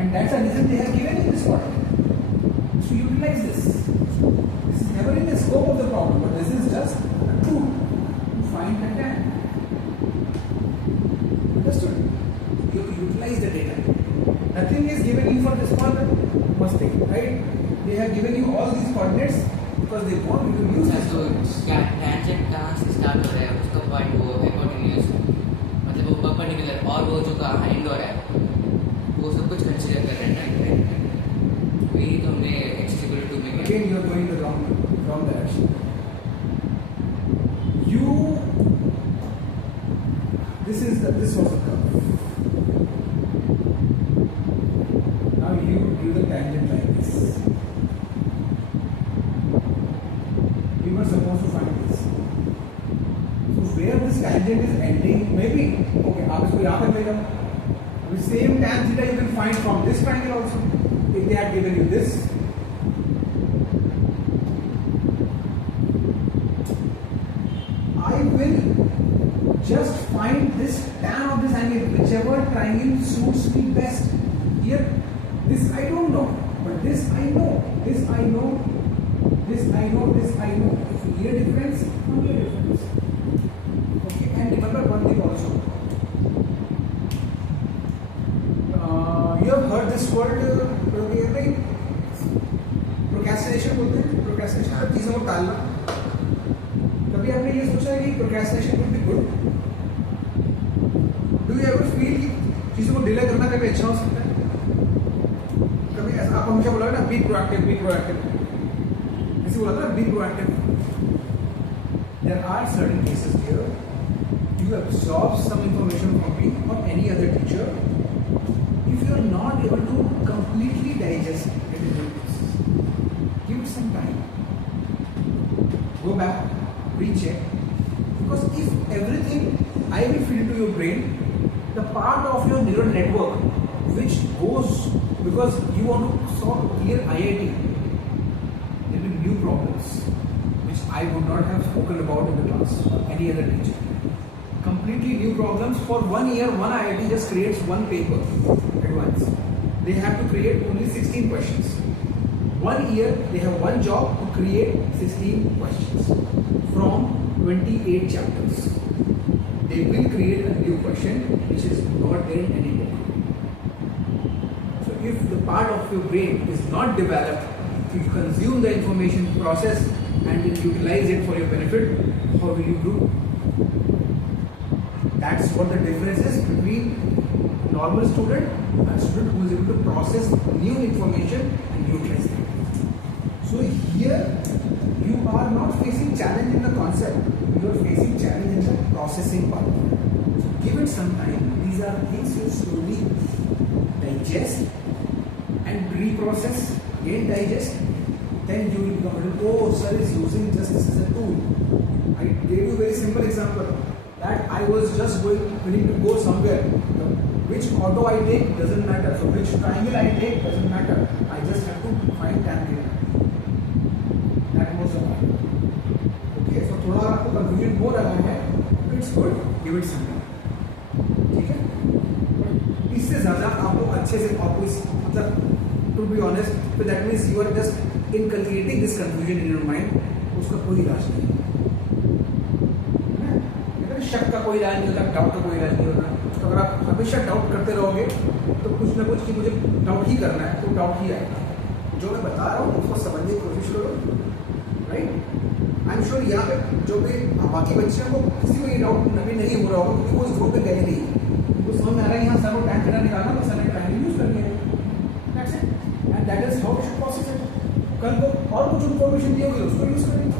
and that's the reason they have given in this quadrant. So utilize this. This is never in the scope of the problem, but this is just a tool to find the tan. Understood? You utilize the data. Nothing is given you for this problem. Must take, right? They have given you all these coordinates because they want you to use this. तो tangent कहाँ से start हो रहा है उसका point वो hypotenuse मतलब वो perpendicular और वो जो का end हो रहा है वो सब कुछ कंसीडर कर रहे हैं राइट वही तो हमने x equal to में Again, you are going the wrong direction. This was the curve. Now you do the tangent like this. We were supposed to find this. So where this tangent is ending, maybe okay. आप इसको यहाँ तक ले जाओ. The same tan theta you can find from this triangle also. If they had given you this. I will just find this tan of this angle, whichever triangle suits me best. Here, this I don't know, but this I know, this I know, this I know, this I know. If you hear difference, no hear difference. Okay, and remember one thing also. You have heard this word, procrastination बोलते हैं. Procrastination मतलब चीज़ों को टालना. कभी आपने ये सोचा है कि procrastination would be good? Do you ever feel कि चीज़ों को डिले करना कभी अच्छा हो सकता है? कभी ऐसा आपको आपको हमेशा बोला ना बी प्रोएक्टिव, ऐसे बोला था ना be proactive. There are certain cases here you absorb some information from me or any other teacher. If you are not able to completely digest it in your process, give it some time. Go back, recheck. Because if everything I will feed into your brain, the part of your neural network which goes because you want to solve clear IIT, there will be new problems which I would not have spoken about in the class or any other teacher. Completely new problems. For 1 year, one IIT just creates one paper at once. They have to create only 16 questions. 1 year, they have one job to create 16 questions from 28 chapters. They will create a new question which is not there in any book. So if the part of your brain is not developed to consume the information, process and then utilize it for your benefit, how will you do? That's what the difference is between normal student and a student who is able to process new information and utilize it. So here you are not facing challenge in the concept, you are facing challenge in the processing part. So give it some time. These are things you slowly digest and reprocess, again digest, then you will become able to, oh, sir is using just this as a tool. I gave you a very simple example that I was just willing to go somewhere. Which auto I take doesn't matter. So which triangle I take doesn't matter. I just have to find tangent. That was the point. Okay, so थोड़ा आपको confusion हो रहा है, it's good. Give it some time. ठीक है? इससे ज़्यादा आपको अच्छे से आपको इस मतलब to be honest, so that means you are just inculcating this confusion in your mind. उसका कोई इलाज नहीं है. शक का कोई इलाज नहीं होता, डाउट का कोई इलाज नहीं होता. तो अगर आप हमेशा डाउट करते रहोगे तो कुछ ना कुछ कि मुझे डाउट ही करना है तो डाउट ही आएगा. जो मैं बता रहा हूँ उसको समझने की कोशिश करो. राइट, आई एम श्योर यहाँ पे जो भी बाकी बच्चे हैं वो किसी को ये डाउट अभी नहीं हो रहा होगा क्योंकि वो इस ग्रुप में गए नहीं. उनको समझ में आ रहा है यहाँ सर को टैंक करना निकालना तो सर ने टैंक यूज करनी है. That's it, and that is how you should process it. कल को और कुछ इन्फॉर्मेशन दी होगी उसको यूज करेंगे.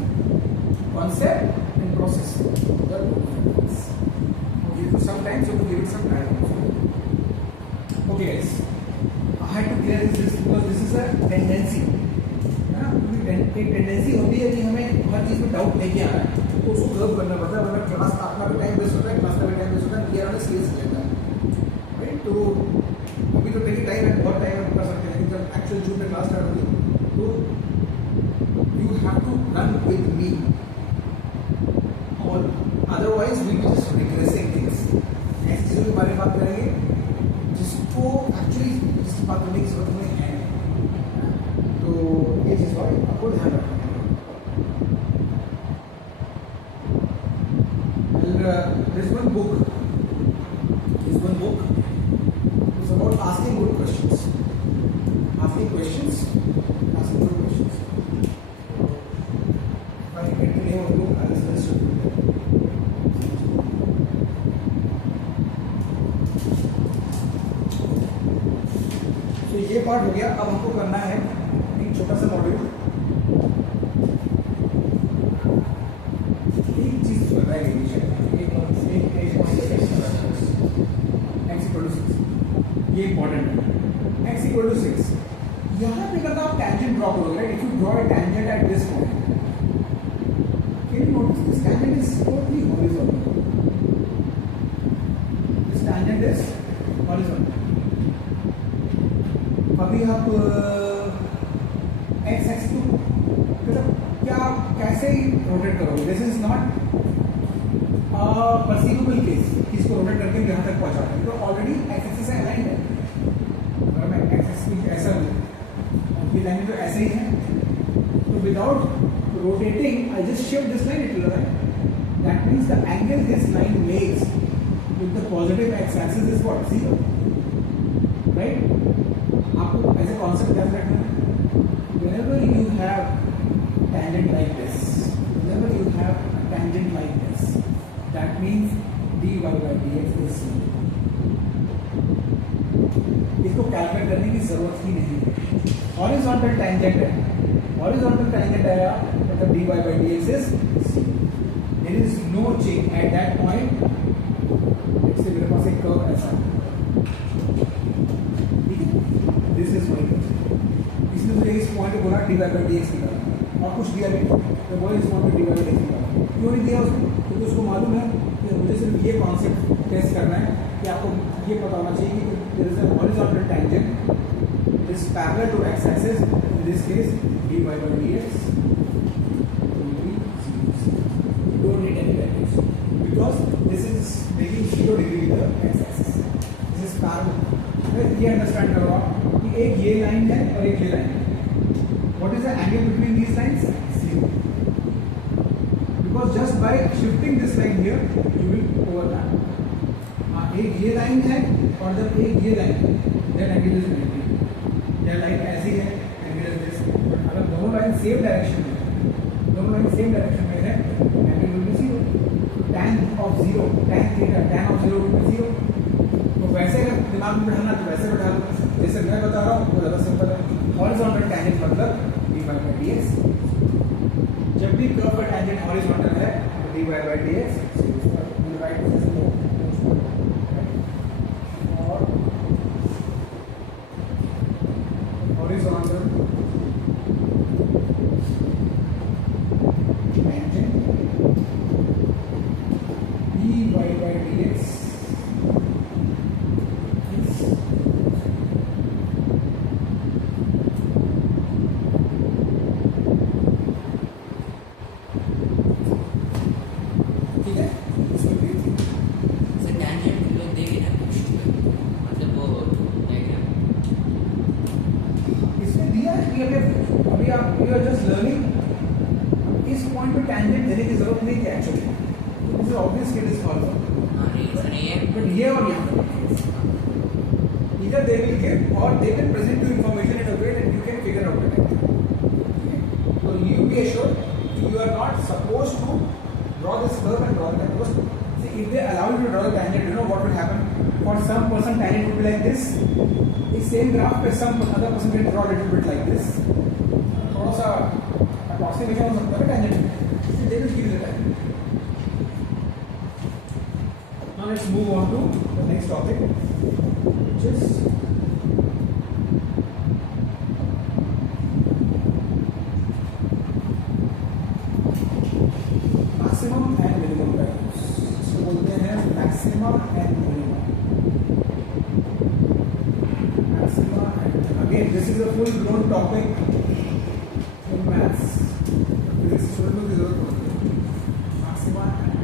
Concept and process. Okay, so sometimes you have to give it some time. Okay guys, I had to clear this because this is a tendency. है ना, एक टेंडेंसी होती है कि हमें हर चीज़ में डाउट लेके आना है तो उसको कर्व करना पड़ता है, वरना क्लास आपका भी टाइम वेस्ट होता है, क्लास का भी टाइम वेस्ट होता है, क्लियर होने सीरियस लेता है. राइट, तो अभी तो टेकिंग टाइम है, बहुत टाइम है, कर सकते हैं. लेकिन जब एक्चुअल जून में क्लास स्टार्ट होगी तो you have to run with me. Otherwise we will be just regressing things. नेक्स्ट चीज़ों के बारे में बात करेंगे जिसको एक्चुअली जिसकी बात करने की जरूरत नहीं है. तो ये चीज़ का आपको ध्यान रखना है. There's one book. This one book is about asking good questions. Asking questions. Asking good questions. If I get the name of the book, I will suggest you. ये पार्ट हो गया. अब हमको करना है एक छोटा सा मॉड्यूल. एक चीज जो है ये इंपॉर्टेंट है. x equal to 6. यहाँ पे अगर आप टेंजेंट ड्रॉ करोगे, right, if you draw a tangent at this point, can you notice this tangent is totally horizontal. This tangent is horizontal. अभी आप एक्स एक्स टू मतलब क्या कैसे रोटेट करोगे? दिस इज नॉट परसीवेबल केस कि इसको rotate करके यहाँ तक पहुँचा दें. तो ऑलरेडी एक्स एक्सिस से अलाइंड है. अगर मैं एक्स एक्सिस ऐसा हूँ ये लाइन तो ऐसे ही है, तो without rotating I just shift this line, it will align. That means the angle this line makes with the positive x axis is what? 0. Right, आपको ऐसे कॉन्सेप्ट याद रखना है. whenever you have tangent like this, whenever you have a tangent like this, that means dy by dx is 0. इसको calculate करने की जरूरत ही नहीं है. हॉरिजॉन्टल टेंजेंट है, हॉरिजॉन्टल टेंजेंट आया मतलब dy by dx is 0. There is no change at that point. जैसे मेरे पास एक कर्व ऐसा है, ठीक है, दिस इज माय कर्व, इसने मुझे इस पॉइंट पे बोला dy by dx निकाला और कुछ दिया नहीं, तो वो इस पॉइंट पे dy by dx निकाला, क्यों नहीं दिया उसको? क्योंकि उसको मालूम है कि मुझे सिर्फ ये कॉन्सेप्ट टेस्ट करना है कि आपको ये पता होना चाहिए कि there is a horizontal tangent is parallel to x axis, in this case dy by dx will be 0. You don't need any values because this is making 0 degree with the x axis. This is parallel. ये understand करो आप कि एक ये line है और एक ये लाइन है. What is the angle between these lines? 0. Because just by shifting this line here, you will overlap. एक ये लाइन है और जब एक ये लाइन है, then angle is 90. यह लाइन ऐसी है, एंगल इज दिस. अगर दोनों लाइन सेम डायरेक्शन में है, दोनों लाइन सेम डायरेक्शन में है, angle will be 0. tan of 0, tan theta, tan of 0 will be 0. तो वैसे अगर दिमाग में बैठाना तो वैसे बैठा लो, जैसे मैं बता रहा हूँ वो ज़्यादा सिंपल है. हॉरिजॉन्टल टेंजेंट मतलब dy by dx. जब भी कर्व का टेंजेंट हॉरिजॉन्टल है तो dy by dx राइट और horizontal tangent dy by dx is ठीक है. इसमें भी सर टेंजेंट लोग देंगे ना कुछ, मतलब वो क्या क्या इसमें दिया है कि अभी आप यू आर जस्ट लर्निंग. इस पॉइंट पे टेंजेंट देने की जरूरत नहीं है एक्चुअली. दिस इज ऑब्वियस कि इट इज फॉलो, हाँ नहीं सर नहीं है. बट ये और यहाँ either they will give or they can present you information in a way that you can figure out it. So you be assured you are not supposed to draw this curve and draw that, because see, if they allow you to draw the tangent, you know what will happen. For some person tangent would be like this. The same graph पे some other person can draw a little bit like this. थोड़ा सा approximation हो सकता है tangent. They will give you the tangent. Now let's move on to the next topic, which is maximum and minimum values. इसको बोलते हैं maximum and minimum. Maxima and again this is a full blown topic in maths. Physics student की जरूरत होती है. Maxima and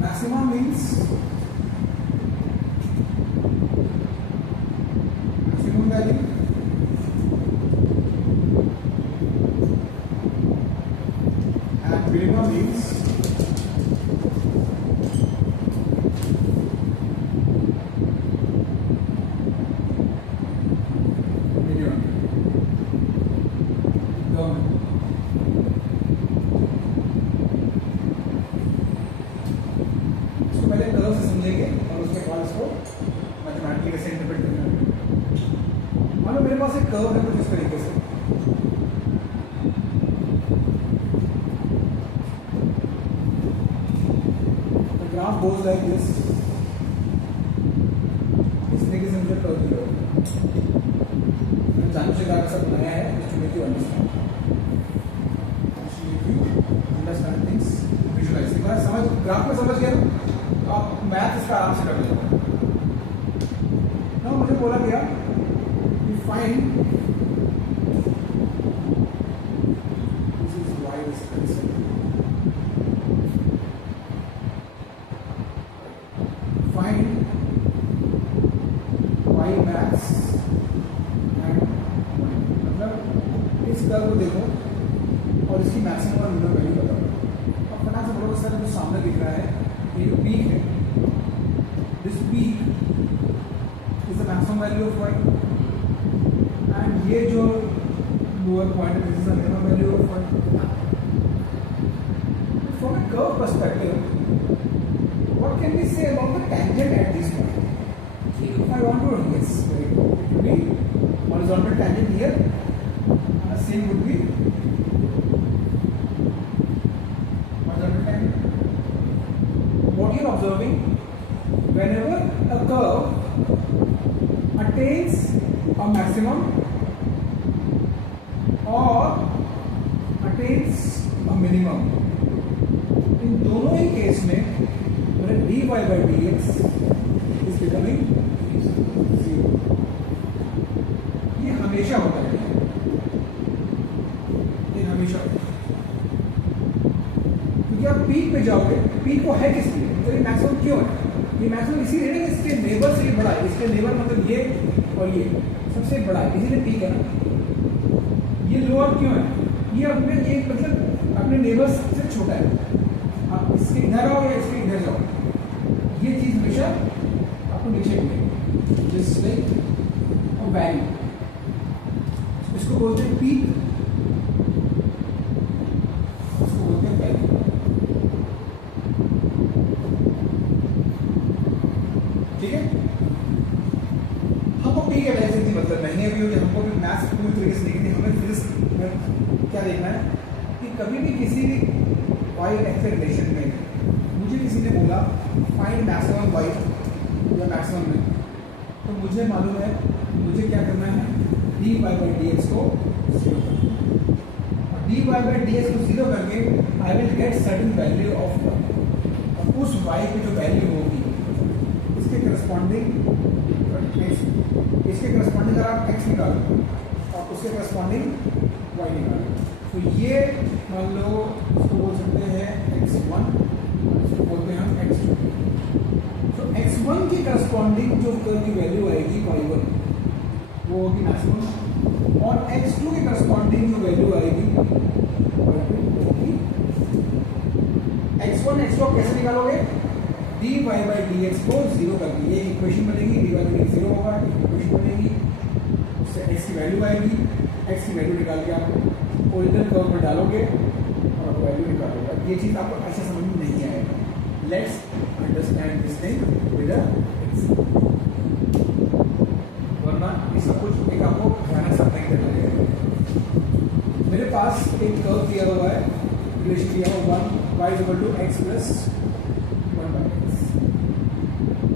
maximum means maximum value and minimum means minimum. इसको पहले curve से समझेंगे और उसके बाद इसको मैथमेटिकली कैसे इंटरप्रेट करना है. मानो मेरे पास एक कर्व है कुछ इस तरीके से. The graph goes like this. इस तरीके से मुझे कर्व दिया होगा. मैंने जानबूझ के ग्राफ ऐसा बनाया है just to make you understand. Understand things, visualize. एक बार समझ ग्राफ में समझ गया तो आप मैथ इसका आराम से कर लेंगे. ना मुझे बोला गया कि find this is y is concern. Find y max and मतलब इस कर्व को देखो और इसकी मैक्सिमम और मिनिमम वैल्यू बताओ. अब फटाक से बोलो सर जो सामने दिख रहा है ये जो पीक है, this peak is the maximum value of y and ये जो लोअर पॉइंट है this is the minimum value of y. From a curve perspective what what can we say about the tangent at this point? If I want to, yes, very good. It would be horizontal tangent here, and the same would be horizontal tangent. What you are observing, whenever a curve attains a maximum or attains a minimum, इन दोनों ही case में मेरा dy by dx is becoming 0. ये हमेशा होता है, ये हमेशा होता है, क्योंकि आप पीक पे जाओगे, पीक को है किस लिए, तो ये मैक्सिमम क्यों है, ये मैक्सिमम इसीलिए है कि इसके नेबर से ये बड़ा है, इसके नेबर मतलब ये और ये सबसे बड़ा है, इसीलिए पीक है ना। ये लोअर क्यों है, ये अपने ये मतलब अपने नेबर से छोटा है, आप इसके इधर आओ या इसके इधर जाओ, ये चीज हमेशा आपको नीचे मिलेगी, जिस लाइक वैल्यू, इसको बोलते हैं पीक, इसको बोलते हैं वैल्यू। ठीक है, हमको पीक एनालिसिस नहीं मतलब नहीं है, अभी हमको भी मैथ्स पूरी तरीके से नहीं, हमें फिजिक्स में क्या देखना है कि कभी भी किसी वाई एक्स रिलेशन में मुझे किसी ने बोला फाइंड मैक्सिमम वाई या मैक्सिमम में, तो मुझे मालूम है मुझे क्या करना है, d Y by D x को 0 करना, और डी वाई बाई डी एक्स को 0 करके I will get certain value of y, और उस वाई की जो वैल्यू होगी इसके करस्पॉन्डिंग अगर आप एक्स निकालो और उसके करस्पॉन्डिंग वाई निकालो, तो ये मान लो इसको बोल सकते हैं x1, इसको बोलते हैं हम x2। तो x1 की करस्पॉन्डिंग जो कर्व की वैल्यू आएगी y1 वो होगी मैक्सिमम, और x2 की करस्पॉन्डिंग जो वैल्यू आएगी y2 होगी। x1 x2 कैसे निकालोगे, dy by dx को 0 कर दिए, ये इक्वेशन बनेगी, dy by dx 0 होगा, इक्वेशन बनेगी, उससे x की वैल्यू आएगी, x की वैल्यू निकाल के आप ओरिजिनल कर्व में डालोगे और वैल्यू निकालोगे। ये चीज आपको ऐसे समझ में नहीं आएगा। Let's understand this thing with a example, वरना ये सब कुछ एक आपको ध्यान सकते हैं लगेगा। मेरे पास एक कर्व दिया हुआ है, रिलेशन दिया हुआ 1 y = x plus 1 by x.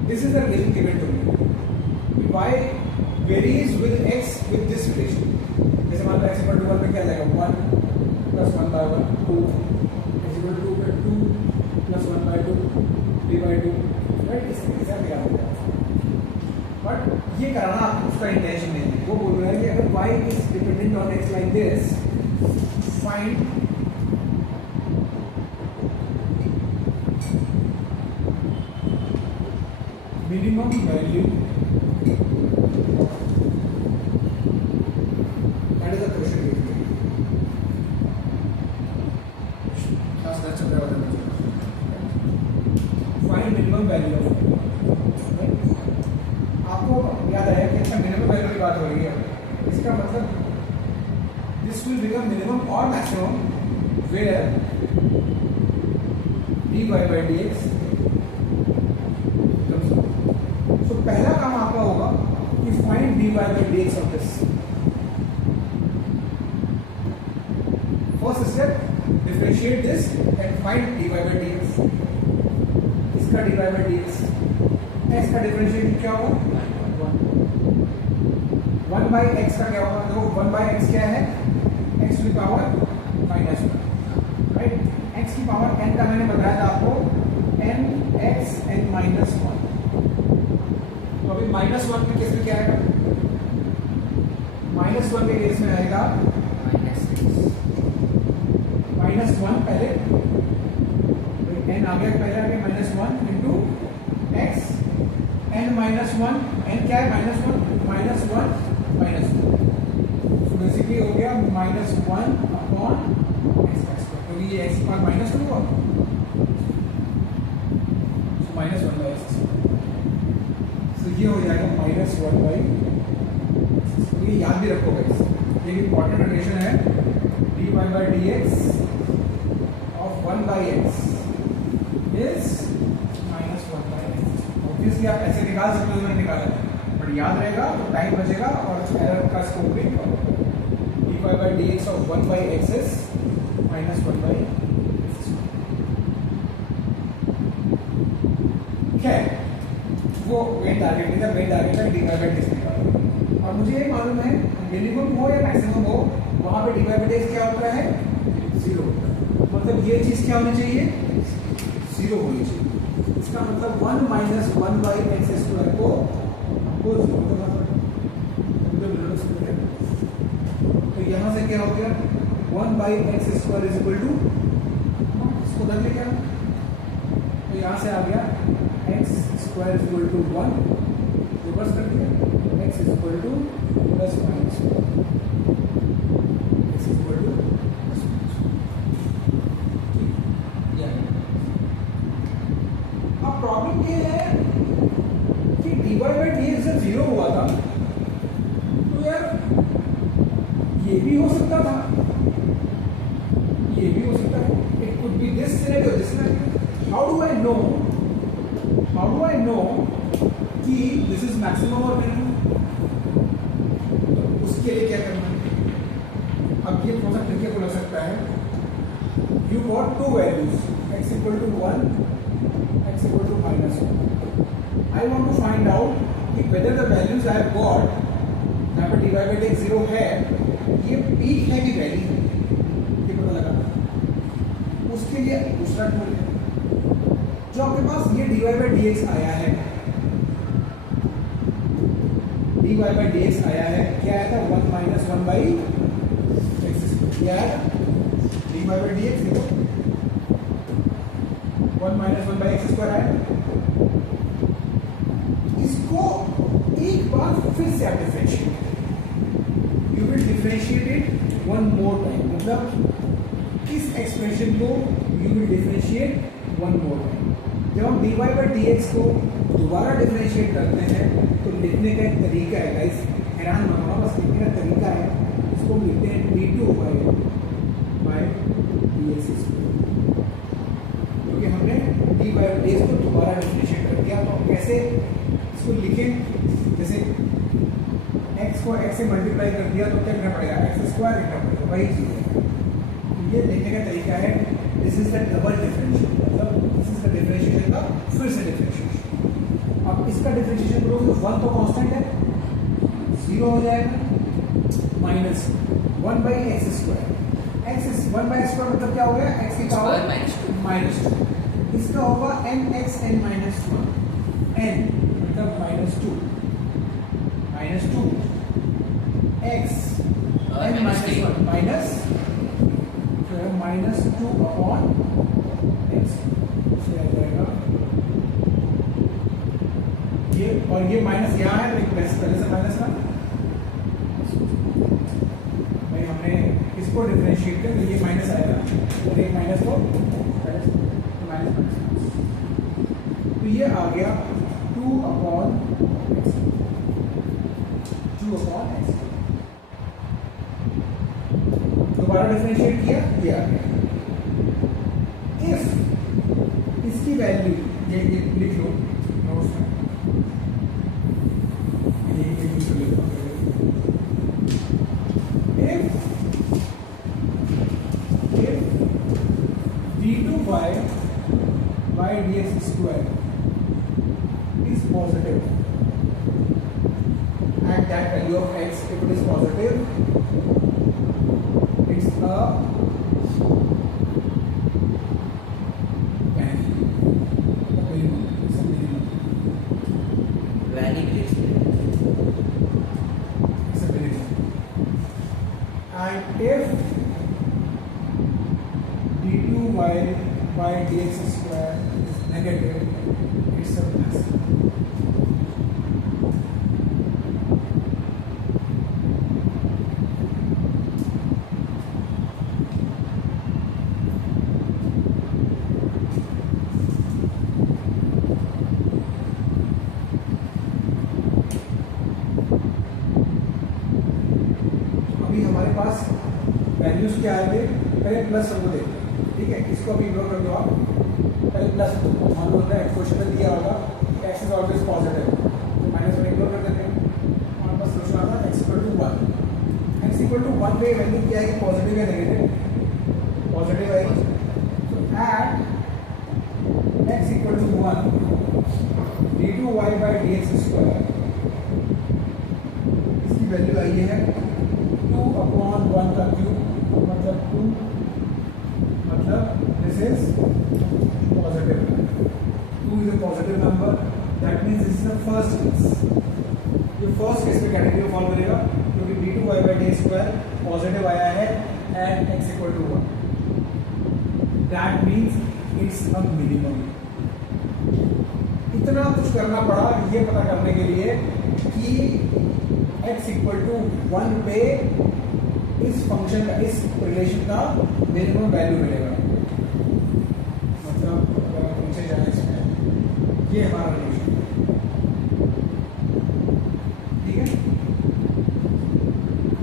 This is the relation given to me. Y varies with x with this relation. जैसे मान लो x = 1 में क्या जाएगा, 1 plus 1 by 1 2, x = 2 पे 2 plus 1 by 2 3 by 2, राइट, इसके हिसाब से आता है। बट ये कराना उसका इंटेंशन नहीं है, वो बोल रहा है कि अगर y is dependent on x like this, find minimum value, that is the question. Find minimum value of y. आपको याद आया कि अच्छा मिनिमम वैल्यू की बात हो रही है, इसका मतलब दिस विल बिकम मिनिमम और maximum where dy by dx becomes 0. तो पहला काम आपका होगा कि find dy by dx of this. First step, differentiate this and find dy by dx. इसका dy by dx, x का डिफरेंशिएट क्या होगा, 1 by x का क्या होगा, देखो 1 by x क्या है, x की पावर -1, राइट, x की पावर n का मैंने बताया था आपको n x n -1। तो अभी -1 के केस में क्या आएगा, -1 के केस में आएगा -1 पहले n आ गया, पहले आ गया -1 इंटू x n -1, n क्या है -1 -1 तो बेसिकली हो गया -1 अपॉन x², तो ये x पर -2 होगा, तो -1 by x, तो ये हो जाएगा -1 by x। ये याद भी रखो गाइस, ये इंपॉर्टेंट रिलेशन है, dy by dx of 1 by x is -1 obviously आप ऐसे निकाल सकते हो, मैंने निकाला है, बट याद रहेगा तो टाइम बचेगा और एरर का स्कोप भी कम होगा। dy by dx of 1 by x is minus 1 by x square। ठीक है, वो मेन टारगेट नहीं था, मेन टारगेट था dy by dx निकालना। और मुझे ये मालूम है मिनिमम हो या मैक्सिमम हो, वहां पे dy by dx क्या होता है, 0 होता है। मतलब ये चीज क्या होनी चाहिए, 0 होनी चाहिए। इसका मतलब 1 minus 1 by x square को हमको 0 करना पड़ेगा। तो यहाँ से क्या हो गया, 1 by x square is equal to, इसको बदल क्या, तो यहाँ से आ गया x square is equal to 1, reverse कर दिया, x is equal to plus minus 1, x is equal to plus minus 1। अब प्रॉब्लम ये है कि dy by dx जब 0 हुआ था तो यार ये भी हो सकता था, ये भी हो सकता है, it could be this scenario, this scenario. How do I know कि दिस इज मैक्सिमम और मिनिमम? तो उसके लिए क्या करना है, अब ये थोड़ा सा ट्रिकी को लग सकता है। You got two values, x equal to 1, x equal to minus 1। I want to find out कि whether the values I have got, यहाँ पर dy by dx 0 है, ये पीक है कि वैली है, ये पता लगा। उसके लिए दूसरा टूल है, जो आपके पास ये dy by dx आया है, dy by dx आया है, क्या आया था, 1 minus 1 by x square, क्या आया था, dy by dx देखो 1 minus 1 by x square आया। इसको एक बार फिर से आप differentiate, you will differentiate it one more time, मतलब इस एक्सप्रेशन को you will differentiate one more time. जब हम dy by dx को दोबारा डिफरेंशिएट करते हैं तो लिखने का एक तरीका है गाइस, हैरान मत होना, बस लिखने का तरीका है। इसको हम लिखते हैं d2 by dx स्क्वायर, क्योंकि हमने dy by dx को दोबारा डिफरेंशिएट कर दिया। तो कैसे इसको लिखें, जैसे x को x से मल्टीप्लाई कर दिया तो क्या करना पड़ेगा, x स्क्वायर लिखना पड़ेगा, वही चीज़ है। ये लिखने का तरीका है, this is the double differentiation, मतलब दिस इज द डिफरेंशिएशन का फिर से डिफरेंशिएशन। अब इसका डिफरेंशिएशन करोगे तो 1 तो कांस्टेंट है, 0 हो जाएगा, minus 1 by x square, x 1 by x square मतलब क्या हो गया, x की पावर माइनस 2, इसका होगा nx n minus 1, n मतलब -2 x n minus 1 minus -2 upon x से आ जाएगा ये, और ये माइनस यहाँ है, एक प्लस पहले से माइनस था भाई, हमने इसको डिफरेंशिएट किया तो ये माइनस आएगा, और एक माइनस को माइनस, तो ये आ गया 2 अपॉन x, दोबारा डिफरेंशिएट किया, ये आ गया। इफ इसकी वैल्यू ये लिख लो नोट्स में, if d2 by dx square is positive at that value of x, if it is positive, it's a and if d2 by dx square is negative, it's a plus. हमारे पास values क्या आए थे, पहले plus सबको देखते हैं, ठीक है, इसको अभी इग्नोर कर दो आप, पहले प्लस मान लो क्वेश्चन में दिया होगा x is ऑलवेज पॉजिटिव, तो माइनस वन इग्नोर कर देते हैं। हमारे पास सोचना था x equal to 1, x equal to 1 पे वैल्यू क्या है, पॉजिटिव या नेगेटिव, पॉजिटिव आएगी। तो at x equal to 1 d2y by dx square, इसकी वैल्यू आई है 2/1 का क्यूब, मतलब 2, मतलब this is positive, 2 is a positive number, that means this is the first case. ये फर्स्ट केस में कैटेगरी फॉलो करेगा क्योंकि d2y by d square positive आया है at x equal to 1, that means it's a minimum. इतना कुछ करना पड़ा ये पता करने के लिए कि x इक्वल टू 1 पे इस फंक्शन का, इस रिलेशन का मिनिमम वैल्यू मिलेगा। मतलब अगर हम नीचे जाए इसमें, ये हमारा रिलेशन, ठीक है।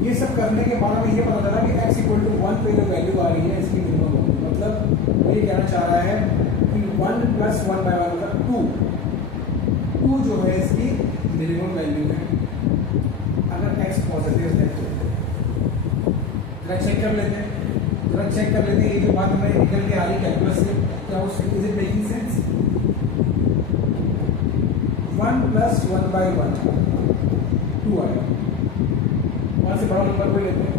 ये सब करने के बाद हमें ये पता चला कि x इक्वल टू 1 पे जो वैल्यू आ रही है इसकी मिनिमम होगी। मतलब वो ये कहना चाह रहा है कि 1 प्लस 1 बाई 1 मतलब 2 जो है इसकी मिनिमम वैल्यू है अगर x पॉजिटिव है। जरा चेक कर लेते हैं, ये जो बात हमें निकल के आ रही कैलकुलस से, क्या वो is it making sense? 1 plus 1 by 1 2 आएगा, वहां से बड़ा नंबर कोई लेते हैं।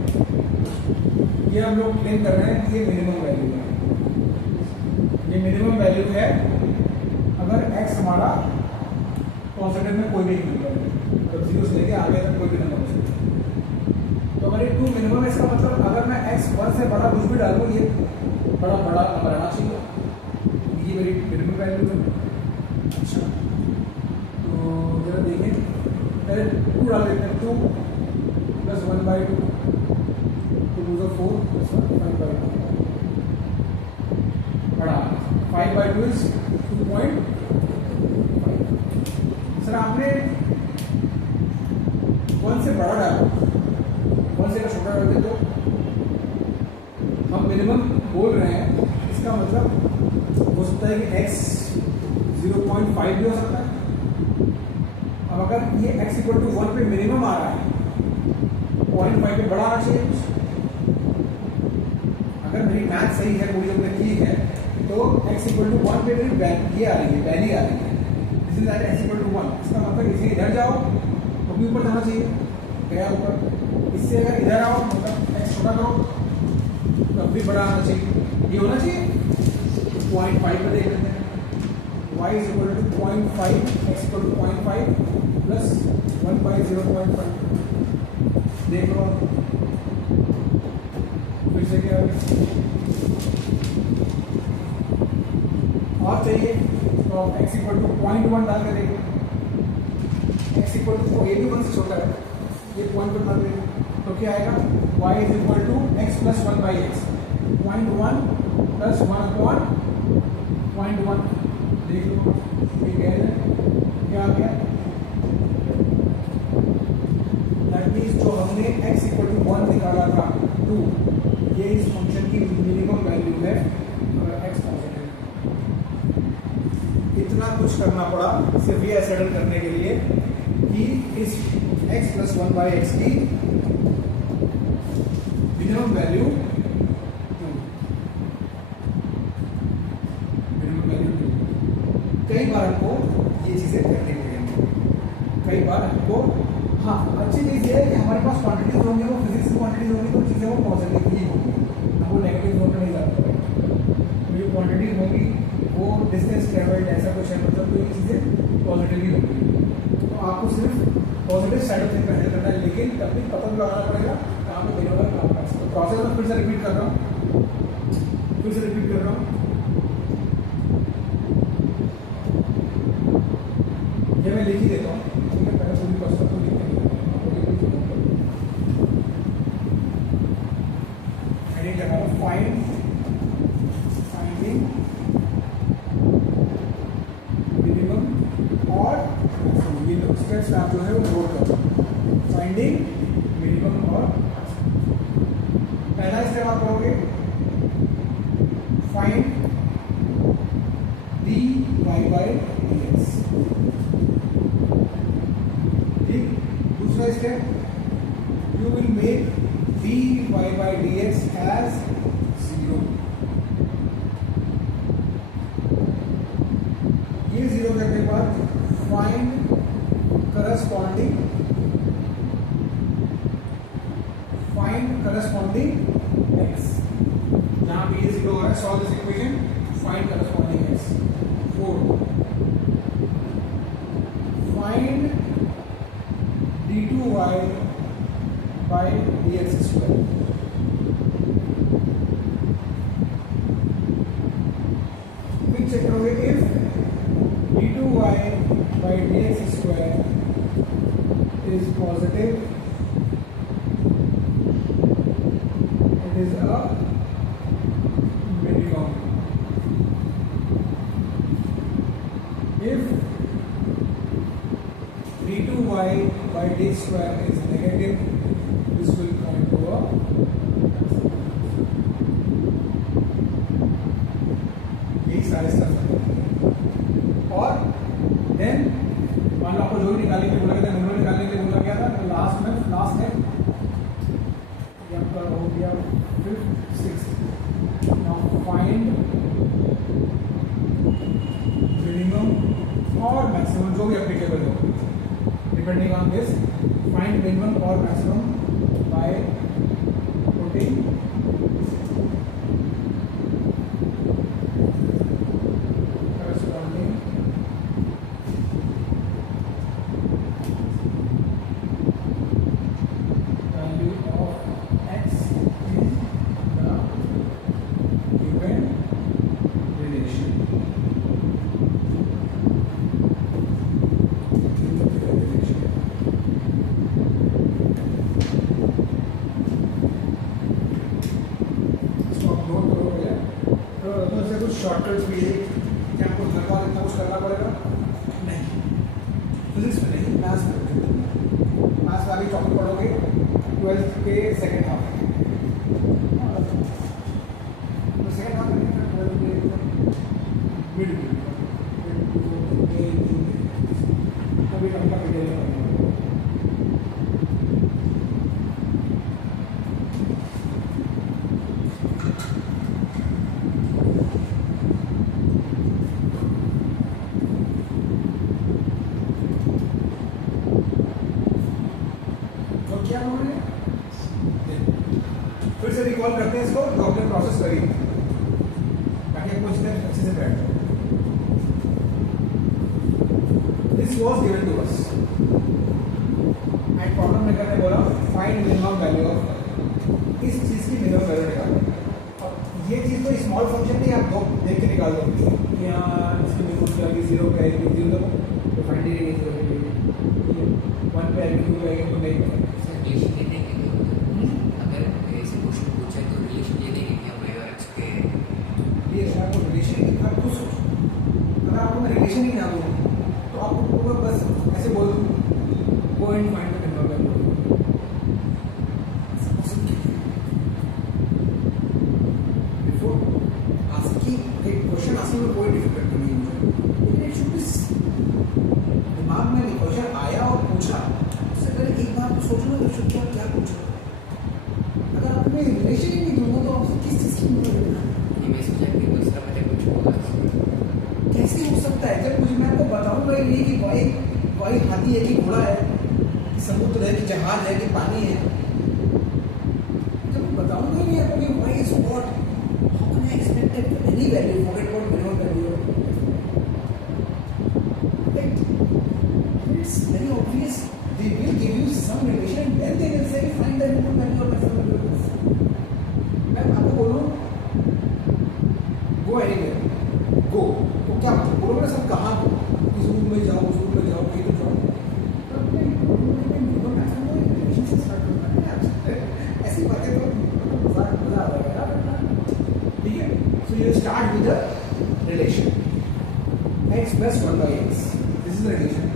ये हम लोग क्लेम कर रहे हैं कि ये मिनिमम वैल्यू है, ये मिनिमम वैल्यू है अगर x हमारा पॉजिटिव में कोई भी नंबर है, तो 0 से लेके आगे तक कोई भी नंबर हो सकता है। तो अगर ये 2 मिनिमम है, इसका मतलब अगर मैं x 1 से बड़ा कुछ भी डालूँ, ये बड़ा नंबर आना चाहिए, ये मेरी मिनिमम वैल्यू है। अच्छा, तो जरा देखें, पहले 2 डाल देते हैं, 2 प्लस 1 बाई 2, 2 2 4 प्लस 1 5 बाई 2, बड़ा 5 बाई 2 इज 2.5। सर आपने 1 से बड़ा डाला, 1 से छोटा डाल दे, तो हम मिनिमम बोल रहे हैं, इसका मतलब हो सकता है कि x 0.5 भी हो सकता है। अब अगर ये x इक्वल टू 1 पे मिनिमम आ रहा है, 0.5 पे बड़ा आना चाहिए। अगर मेरी मैथ सही है, पूरी हमने की है, तो x इक्वल टू 1 पे मेरी ये आ रही है, वैल्यू आ रही है, this is that x equal to 1। इसका मतलब इसे इधर जाओ तो भी ऊपर जाना चाहिए, गया ऊपर। इससे अगर इधर आओ मतलब x छोटा करो तो भी बड़ा आना चाहिए, ये होना चाहिए। 0.5 पे देख लेते हैं, y is equal to 0.5, x equal to 0.5 plus 1 by 0.5, देख लो फिर से क्या और चाहिए, तो x इक्वल टू 0.1 डाल के देखिए, x इक्वल टू ये भी 1 से छोटा है, ये 0.1 डाल देंगे तो क्या आएगा, y is equal to x plus 1 by x, 0.1 plus 1 upon 0.1, देख लो ये क्या आ गया। दैट मीन्स जो हमने x इक्वल टू 1 निकाला था 2, ये इस फंक्शन की मिनिमम वैल्यू है अगर x पॉजिटिव। इतना कुछ करना पड़ा सिर्फ ये सेटल करने के लिए कि इस x प्लस 1 बाई एक्स की मिनिमम वैल्यू 2, कई बार हमको ये चीजें करनी पड़ेंगी, कई बार हमको। हाँ, अच्छी चीज ये है कि हमारे पास क्वांटिटीज होंगी, वो फिजिक्स की क्वांटिटीज होंगी, तो चीजें वो पॉजिटिव ही होंगी, वो नेगेटिव जोन में नहीं जाती है। जो क्वांटिटीज होंगी वो डिस्टेंस ट्रेवल्ड ऐसा कुछ है, मतलब तो ये चीजें पॉजिटिव ही होंगी। तो आपको सिर्फ पॉजिटिव साइड ऑफ थिंग पे हैंडल करना है, लेकिन तब भी पता भी लगाना पड़ेगा कहाँ पे देना होगा, कहाँ पे। तो प्रोसेस में फिर से रिपीट कर रहा हूँ, ये मैं लिख ही देता हूँ, ठीक है। पहले पूरी क्वेश्चन को लिख हेडिंग लगा रहा हूँ, फाइंडिंग मिनिमम और ये स्टेप्स आप जो है वो नोट करो। फाइंडिंग मिनिमम और पहला स्टेप आप करोगे फाइंड dy बाई dx, दूसरा step, you will make dy by dx as 0. ये 0 करने के बाद find corresponding x. जहाँ पे ये 0 हो रहा है, solve this equation, find corresponding x. 4. Find d2y by dx square. फिर चेक करोगे if d2y by dx square is positive, it is a minimum. If d2y by dx square is negative, this will point to a यही सारे steps हैं। और then मान लो आपको जो भी निकालने के लिए बोला गया था, नंबर निकालने के लिए बोला गया था, तो लास्ट है ये आपका हो गया 5th 6th। Now find minimum और मैक्सिमम जो भी एप्लीकेबल हो, depending on this, find minimum और maximum by putting corresponding value of x in the given relation. Shortcuts भी है कि आपको हर बार इतना कुछ करना पड़ेगा नहीं, फिजिक्स में नहीं, मैथ्स में। मैथ्स वाली टॉपिक पढ़ोगे 12th के सेकेंड हाफ में, तो सेकेंड हाफ में 12th के मिड में अभी टॉपिक का डिटेल में क्या उन्होंने फिर से रिकॉल करते हैं इसको, जो हमने प्रोसेस करी ताकि आपको स्टेप अच्छे से बैठ जाए। This was given to us and problem maker ने बोला फाइंड मिनिमम वैल्यू ऑफ इस चीज की मिनिमम वैल्यू निकालो। और ये चीज तो स्मॉल फंक्शन नहीं, आप दो देख के निकाल दो कि यहाँ इसकी मिनिमम वैल्यू 0 पे आएगी, 0 तो फाइंड ही नहीं 0 पे 1 पे आएगी, 2 पे आएगी, तो नहीं रिलेशन ये देंगे तो अगर ऐसे क्वेश्चन पूछे तो रिलेशन ये देंगे कि वाई और एक्स के ये आपको रिलेशन आप खुद सोचो, अगर आपको मैं रिलेशन ही ना दूँ तो आपको बस ऐसे बोल दूँ go and find the minimum value. Before asking एक क्वेश्चन आस्किंग में कोई डिफिकल्टी नहीं है, लेकिन इट शुड बी दिमाग में क्वेश्चन आया और पूछा, उससे पहले एक बार तो सोचो ना शुड क्या पूछा। अगर आपने रिलेशन ही नहीं दूंगा तो आपसे किस चीज़ की मिलेगा? मैं सोचा कि कोई इसका पता कुछ होगा, कैसे हो सकता है? जब मुझे मैं आपको बताऊंगा ही नहीं कि कोई हाथी है कि घोड़ा है कि समुद्र है कि जहाज है कि पानी है, जब मैं बताऊंगा ही नहीं आपको कि why is what, how can I expect any value, forget about minimum value. It's very obvious, they will give you some relation, then they will say find the minimum value of maximum value. मैं आपको बोलूँ go anywhere, go तो क्या मतलब बोलोगे ना सब कहाँ हो, इस रूम में जाओ उस रूम में जाओ कहीं तो जाओ, तो अपने मिनिमम मैक्सिमम रिलेशन से स्टार्ट करना है। ऐसी बातें तो मजा आ जाएगा, ठीक है। So you start with the relation x plus 1 by x, this is the relation.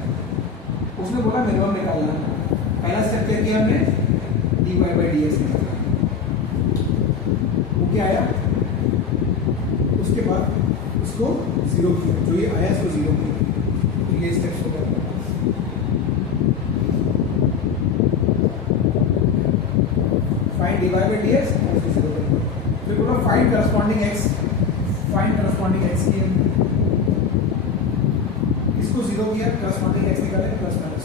उसने बोला मिनिमम निकालना, पहला स्टेप क्या किया हमने, dy by dx निकाला, वो क्या आया, उसके बाद उसको 0 किया, जो ये आया इसको 0 किया, तो ये स्टेप्स हो गया। फाइंड dy by dx और इसको 0 कर दो। फिर बोलो find corresponding x, find corresponding x की इसको 0 किया, करस्पॉन्डिंग x निकाले प्लस माइनस।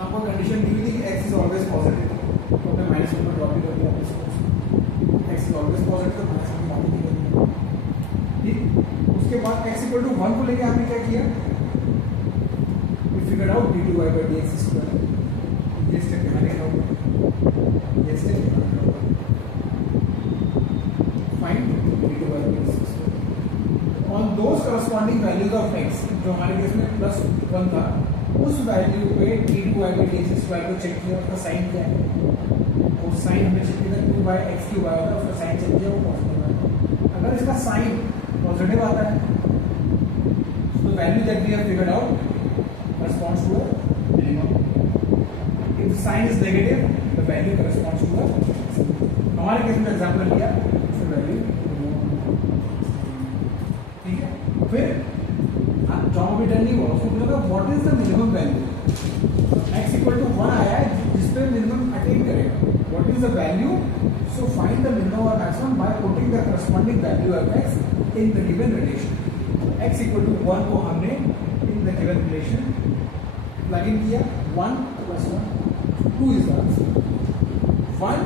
आपको कंडीशन दी हुई थी कि x इज ऑलवेज पॉजिटिव, तो हमने माइनस वन ड्रॉप भी कर दिया इसको। x इज ऑलवेज पॉजिटिव, तो माइनस वन ड्रॉप भी कर दिया। उसके बाद x इक्वल टू 1 को लेके आपने क्या किया, figure out dy by dx square. ये स्टेप यहाँ लिखा होगा, ये स्टेप यहाँ लिखा होगा, find dy by dx square on those corresponding values of x, जो हमारे केस में प्लस 1 था, उस वैल्यू पे dy by dx स्क्वायर को चेक किया, उसका साइन क्या है, और साइन हमने चेक किया 2 by x क्यूब आया था, उसका साइन चेक किया वो पॉजिटिव आया। अगर इसका साइन पॉजिटिव आता है तो value that we have figured out corresponds to a minimum. If the sign is negative, the value corresponds to a हमारे केस में एग्जाम्पल लिया, इसका वैल्यू ठीक है। फिर जॉमेट्री नहीं हुआ, उसको बोला what is the minimum value, x equal to 1 आया है जिस पे मिनिमम अटेन करेगा, what is the value, so find the minimum और maximum by putting the corresponding value of x in the given relation. x equal to 1 को हमने in the given relation plug in किया, 1 plus 1 2 is the answer। 1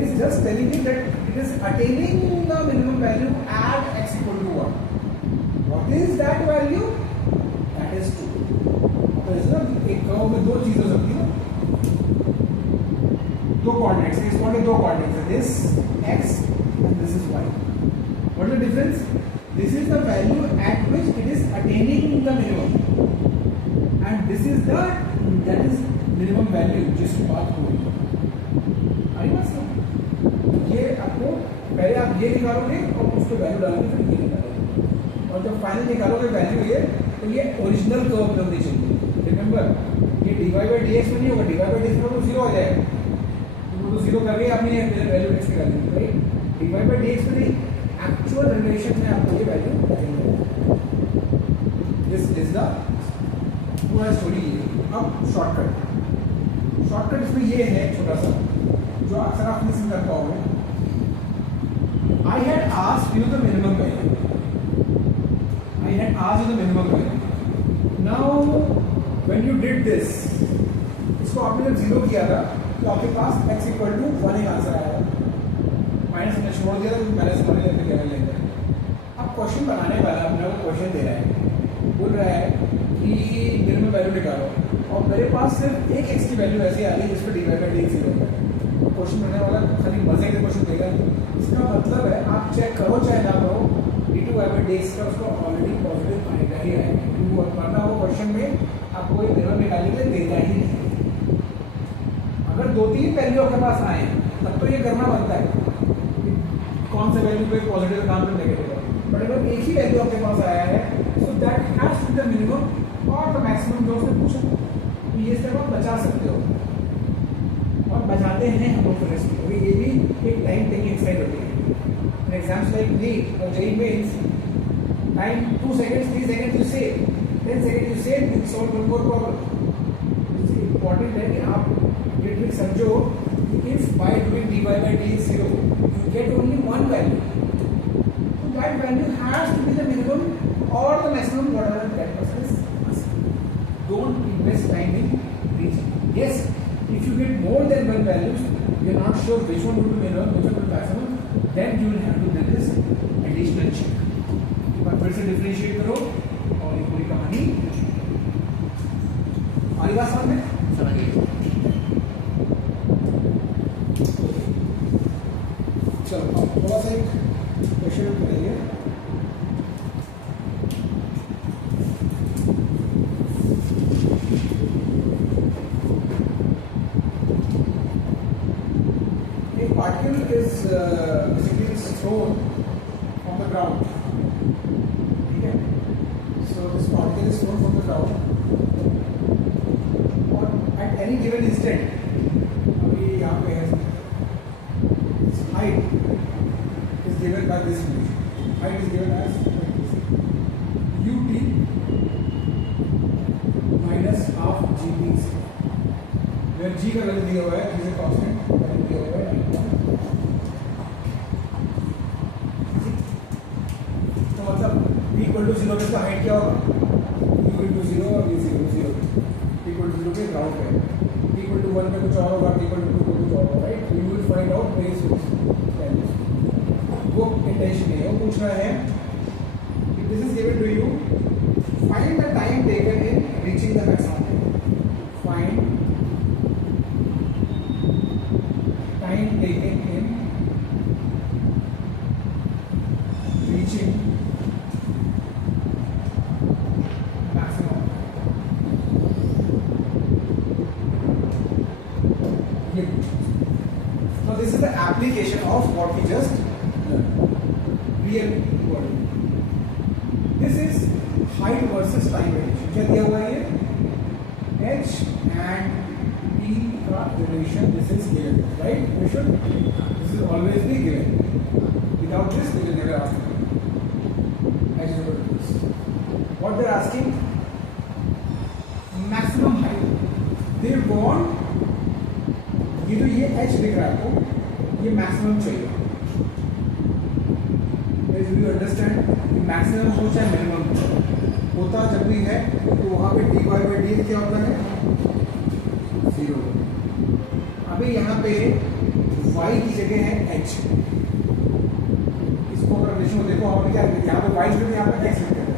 is just telling me that it is attaining the minimum value at x equal to 1। what is that value, that is 2। तो इसमें एक curve में दो चीजें हो सकती है, दो कोऑर्डिनेट्स, इस पॉइंट में दो कोऑर्डिनेट्स है, this x and this is y। what is the difference, this is the value at which it is attaining the minimum and this is the that is minimum value जिसकी बात हो रही है। आई बात समझ, ये आपको पहले आप ये निकालोगे और उसको वैल्यू डालोगे, फिर ये निकालोगे, और जब फाइनल निकालोगे वैल्यू ये, तो ये ओरिजिनल कर्व में होनी चाहिए। रिमेंबर ये dy by dx में नहीं होगा, dy by dx में तो 0 हो जाएगा, तो 0 कर रही है आपने वैल्यू x निकाल दी, राइट। dy by dx में नहीं, एक्चुअल रिलेशन में आपको ये वैल्यू चाहिए। दिस इज द पूरा स्टोरी। अब शॉर्टकट इसमें ये है छोटा सा, जो अक्सर आप लिसन कर पाओगे। I had asked you the minimum value, I had asked you the minimum value. Now when you did this, इसको आपने जब 0 किया था तो आपके पास x इक्वल टू 1 एक आंसर आया, माइनस में छोड़ दिया तो माइनस होने लगते कहने लगे। अब क्वेश्चन बनाने वाला अपने को क्वेश्चन दे रहा है, बोल रहा है कि मिनिमम वैल्यू निकालो, और मेरे पास सिर्फ एक x की वैल्यू ऐसी आ रही है जिस पर dy by dx 0 है। क्वेश्चन बनाने वाला खाली मजे के क्वेश्चन देगा, इसका मतलब है आप चेक करो चाहे ना करो, d2 by dx का उसको ऑलरेडी पॉजिटिव आएगा ही आएगा, वरना वो क्वेश्चन में आपको एक मिनिमम निकालने के लिए देगा ही नहीं। अगर 2-3 वैल्यू आपके पास आए तब तो ये करना बनता है कौन से वैल्यू पे पॉजिटिव काम में नेगेटिव है, बट अगर एक ही वैल्यू आपके पास आया है so that has to be the minimum और द मैक्सिमम जो उसने पूछा, तो ये स्टेप आप बचा सकते हो, और बचाते हैं हम लोग फिर इसको, क्योंकि ये भी एक टाइम टेकिंग एक्सरसाइज होती है। एग्जाम्स लाइक नीट और JEE mains, time 2 seconds 3 seconds you save, 10 seconds you save, you solve one more problem. Important है कि आप ये ट्रिक समझो, if by doing dy by dx 0 you get only one value, so that value has to be the minimum or the maximum, whatever that person is asking. Don't invest time in reaching. Yes, if you get more than one values, you are not sure which one will be minimum, which one will be maximum, then you will have to do this additional check। एक बार फिर से differentiate करो और ये पूरी कहानी हमारी बात समझ में समझिए। चलो अब थोड़ा सा एक क्वेश्चन करेंगे। एक particle is basically thrown from the ground, ठीक है। So this particle is thrown from the ground, और एट एनी गिवन इंस्टेंट, अभी यहाँ पे है height is given by this relation. Height is given as ut minus half gp, where g का value दिया हुआ है, g से कांस्टेंट वैल्यू दिया हुआ है। डाउट है, इक्वल टू 1 पे कुछ और होगा, इक्वल टू 2 पे कुछ और होगा, right? You will find out very source values. वो इंटेंशन नहीं है, वो पूछ रहा है if this is given to you, find the time taken in reaching the maximum. Find time taken in reaching maximum. Now this is the application of what we just learned. Real world. This is height versus time relation. क्या दिया हुआ है ये? H and T का relation. This is given, right? This is always be given. Without this, they will never ask. H is equal to this. What they are asking? Maximum height. They want ये तो ये h दिख रहा है आपको, ये maximum चाहिए। You understand? Maximum हो चाहे मिनिमम होता जब भी है तो वहाँ पे dy by dx क्या होता है? 0। अभी यहाँ पे y की जगह है h। इसको अगर रिलेशन को देखो, आपने क्या यहाँ पे y लिखते हैं, यहाँ पे x लिखते हैं।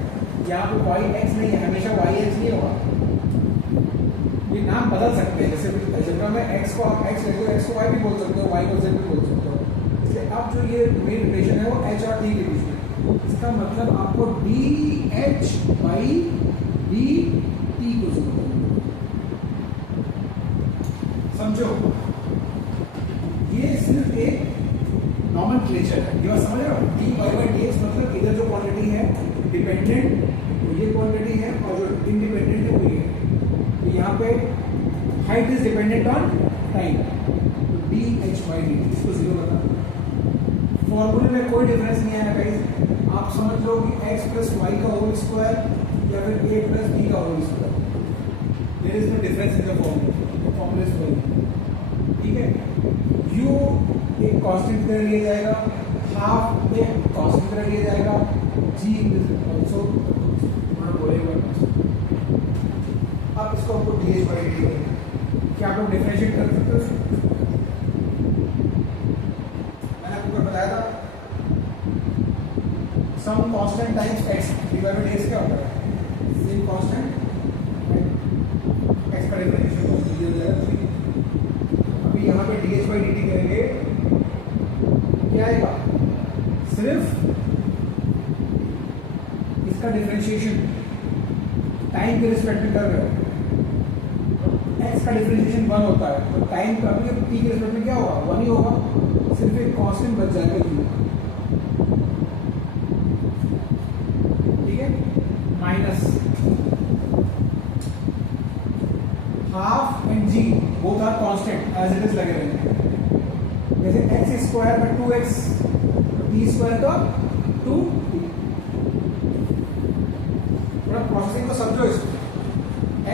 यहाँ पे y x नहीं है, हमेशा y x नहीं होगा। ये नाम बदल सकते हैं, जैसे अलजेब्रा में x को आप x लिखो, x को y भी बोल सकते हो, y को z भी बोल सकते हो। इसलिए अब जो ये मेन रिलेशन है वो h और t के बीच में, इसका मतलब आपको dh by dt को समझो। ये सिर्फ एक नॉमेनक्लेचर है, ये बात समझ रहे हो? dy by dx मतलब इधर जो क्वांटिटी है डिपेंडेंट वो ये क्वांटिटी है, और जो इंडिपेंडेंट है वो ये है। तो यहाँ पे height is dependent on time, तो dh by dt इसको 0 बता। फॉर्मूले में कोई डिफरेंस नहीं आया गाइस, आप समझ लो कि x प्लस वाई का होल स्क्वायर या फिर a प्लस b का whole square, there is no difference in the formula is वही, ठीक है? u एक कांस्टेंट की तरह लिया जाएगा, हाफ एक कांस्टेंट की तरह लिया जाएगा, g इज आल्सो बोलेगा। अब इसको आपको dh by dt क्या आप लोग डिफरेंशिएट कर सकते हो? मैंने आपको बताया था some constant times x divide by dx क्या होता है? सेम कांस्टेंट x का डिफरेंशिएशन को दिया जाएगा। अभी यहाँ पे dh by dt करेंगे, क्या आएगा? सिर्फ इसका डिफरेंशिएशन टाइम के रिस्पेक्ट में कर रहे हो, x का डिफरेंशिएशन 1 होता है, तो टाइम का भी t के रिस्पेक्ट में क्या होगा? 1 ही होगा, सिर्फ एक कांस्टेंट बच जाएगा u, ठीक है? Minus half and g both are constant as it is लगे रहेंगे, जैसे x स्क्वायर में 2x, t स्क्वायर का 2t। थोड़ा प्रोसेसिंग को समझो इसको,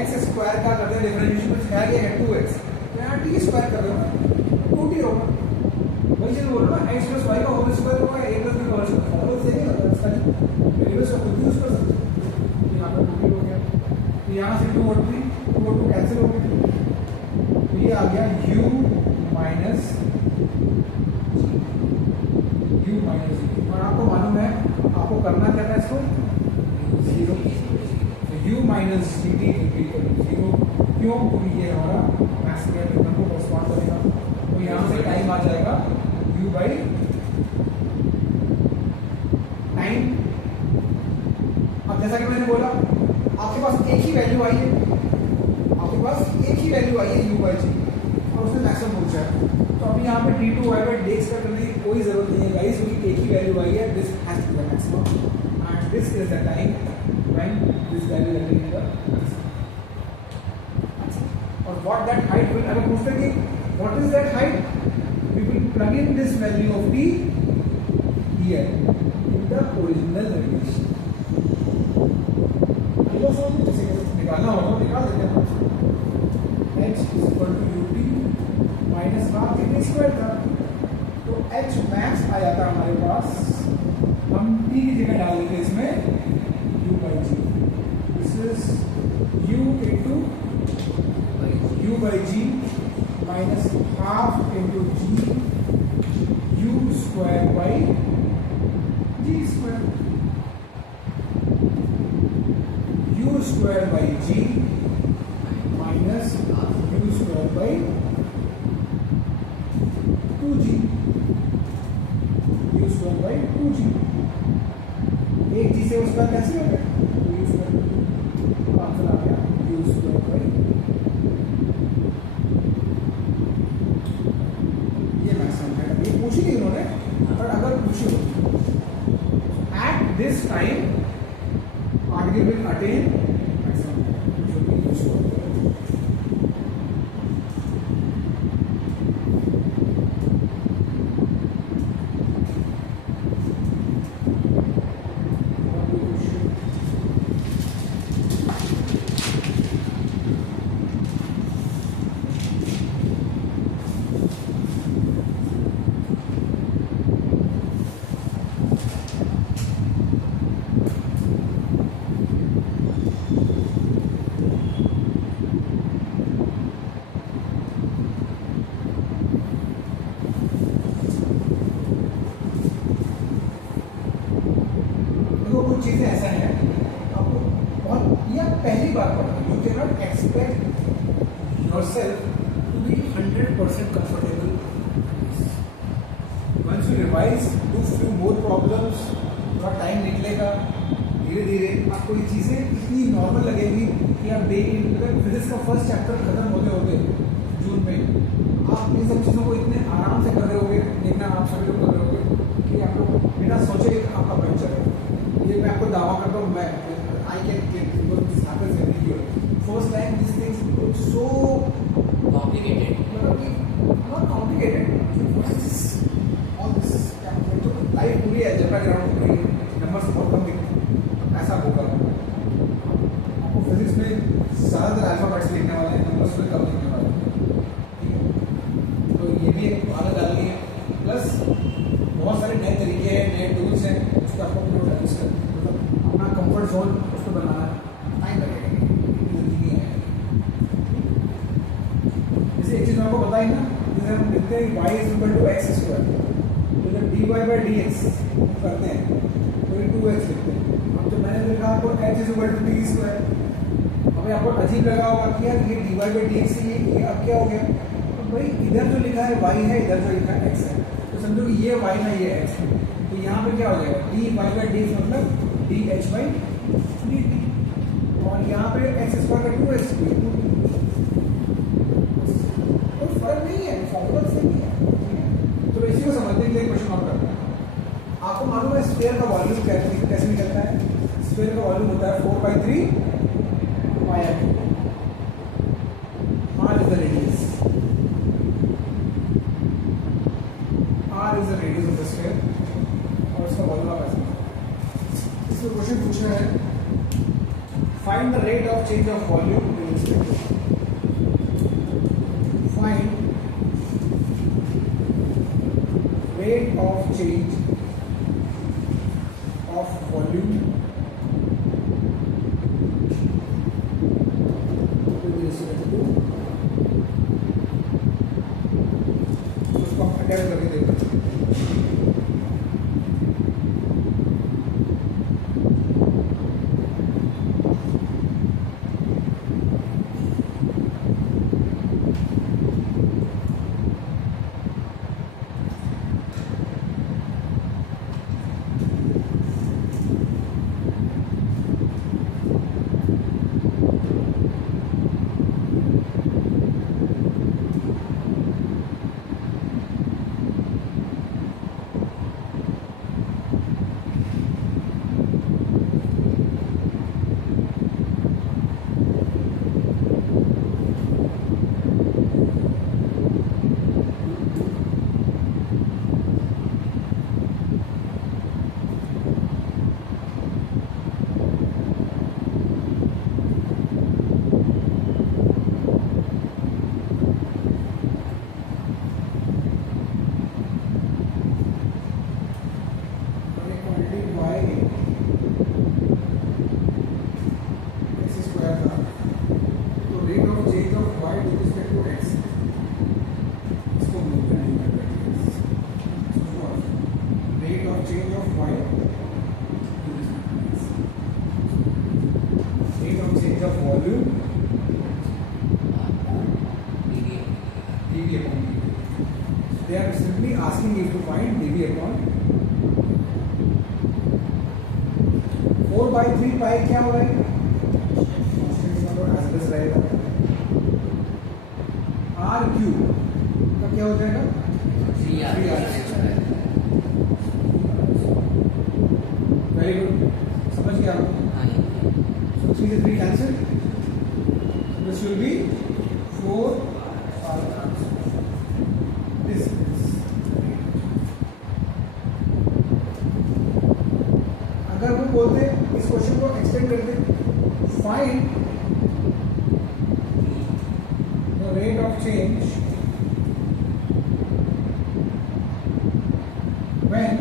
x स्क्वायर का करते हैं डिफरेंशिएशन में क्या गया है 2x, तो यहाँ t स्क्वायर कर रहे हो 2t होगा, वही चीज बोल रहा हूँ ना, x प्लस y का होल स्क्वायर होगा, a प्लस b का होल स्क्वायर, फॉर्मूला से नहीं होता इसका, वेरिएबल्स को खुद यूज कर सकते हो। यहाँ पे 2t हो गया, तो यहाँ से 2 और 3 2 और 2 कैंसिल हो गए, तो ये आ गया u माइनस g, और आपको मालूम है आपको करना क्या था इसको? 0, u minus dt equal to 0। क्यों? क्योंकि ये हमारा मैक्सिमम इक्वेशन को कॉरस्पॉन्ड करेगा, तो यहाँ से टाइम आ जाएगा u बाई टाइम। अब जैसा कि मैंने बोला, आपके पास एक ही वैल्यू आई है, आपके पास एक ही वैल्यू आई है u बाई जी, और उसने मैक्सिमम पूछा है, तो अभी यहाँ पे d2 y by dx का करने की कोई जरूरत नहीं है गाइस, क्योंकि एक ही वैल्यू आई है, this has to be the maximum and this is the time when this value is the maximum. और व्हाट दैट हाइट विल, अगर पूछते कि what is that height, we will plug in this value of d here in the original relation. तो so निकालना होगा, निकाल देते हैं। h is equal to ut minus half कितने स्क्वायर था, तो h मैक्स आ जाता हमारे पास, हम t की जगह डाल देते इसमें u by g, this is u into by g minus half into g u square by g square. U square by g minus u square by 2g. u square by 2g. एक जी से उसका कैसे हो गया? u square answer आ गया u square by, ये maximum है। ये पूछी नहीं उन्होंने, पर अगर पूछी हो एट दिस टाइम आगे विल अटेन मैक्सिमम जो कि u square by। चीजें ऐसा है आपको बहुत, या पहली बार पढ़ना, you can not expect yourself to be 100% comfortable. Once you revise, do few more problems, थोड़ा टाइम निकलेगा, धीरे धीरे आपको ये चीजें इतनी नॉर्मल लगेगी कि आप फिजिक्स का फर्स्ट चैप्टर खत्म होते होते जून में आप इन सब चीजों को इतने आराम से कर रहे होगे, देखना आप सभी लोग कर रहे होगे कि आप लोग बिना सोचे आपका बन चलेगा। ये मैं आपको दावा करता हूँ, मैं I can first time this things so complicated, मतलब कि नॉट कॉम्प्लिकेटेड, ऑल दिस तो लाइफ पूरी है जब ग्राउंड पूरी नंबर्स बहुत कम दिखते, ऐसा होगा आपको फिजिक्स में ज़्यादातर अल्फाबेट्स लिखने वाले हैं, नंबर्स में कम लिखने वाले हैं, तो ये भी एक आदत डालनी है। प्लस बहुत सारे नए तरीके हैं, नए टूल्स हैं, उसका आपको मतलब अपना कंफर्ट जोन उसको बनाना है, टाइम लगेगा, जल्दी नहीं आएगा। जैसे एक चीज़ मैं आपको बताई ना, जैसे हम लिखते हैं y is equal to x square, तो जब dy बाई डी एक्स करते हैं तो ये 2x लिखते हैं। अब जब मैंने लिखा आपको h is equal to d square, अभी आपको अजीब लगा होगा कि यार ये dy बाई डी एक्स ये अब क्या हो गया? तो भाई इधर जो लिखा है y है, इधर जो लिखा है x है, तो समझो कि ये y ना ये x है, तो यहाँ पे क्या हो जाएगा? dy बाई डी एक्स मतलब dh बाई dt, और यहाँ पे एक्स स्क्वायर का 2x, कोई फर्क नहीं है, फॉर्मूला सेम ही है। तो इसी को समझने के लिए क्वेश्चन और करते हैं। आपको मालूम है स्फीयर का वॉल्यूम कैसे निकलता है? स्फीयर का वॉल्यूम होता है 4/3 पाई r is the radius, r is the radius of the sphere, और इसका वॉल्यूम आप ऐसे इसमें क्वेश्चन पूछ रहे हैं find the rate of change of volume in respect to, find rate of change of volume with respect to, उसको हम अटैच करके देखते हैं। dv upon dt. They are simply asking you to find dv upon 4 by 3 pi क्या हो रहा है? Constant number as this रहेगा. r cube का क्या हो जाएगा? 3r. Very good. समझ गया आपको? So 3 से 3 cancel. This will be 4 r. This is. अगर वो बोलते इस क्वेश्चन को एक्सटेंड करते, find the rate of change when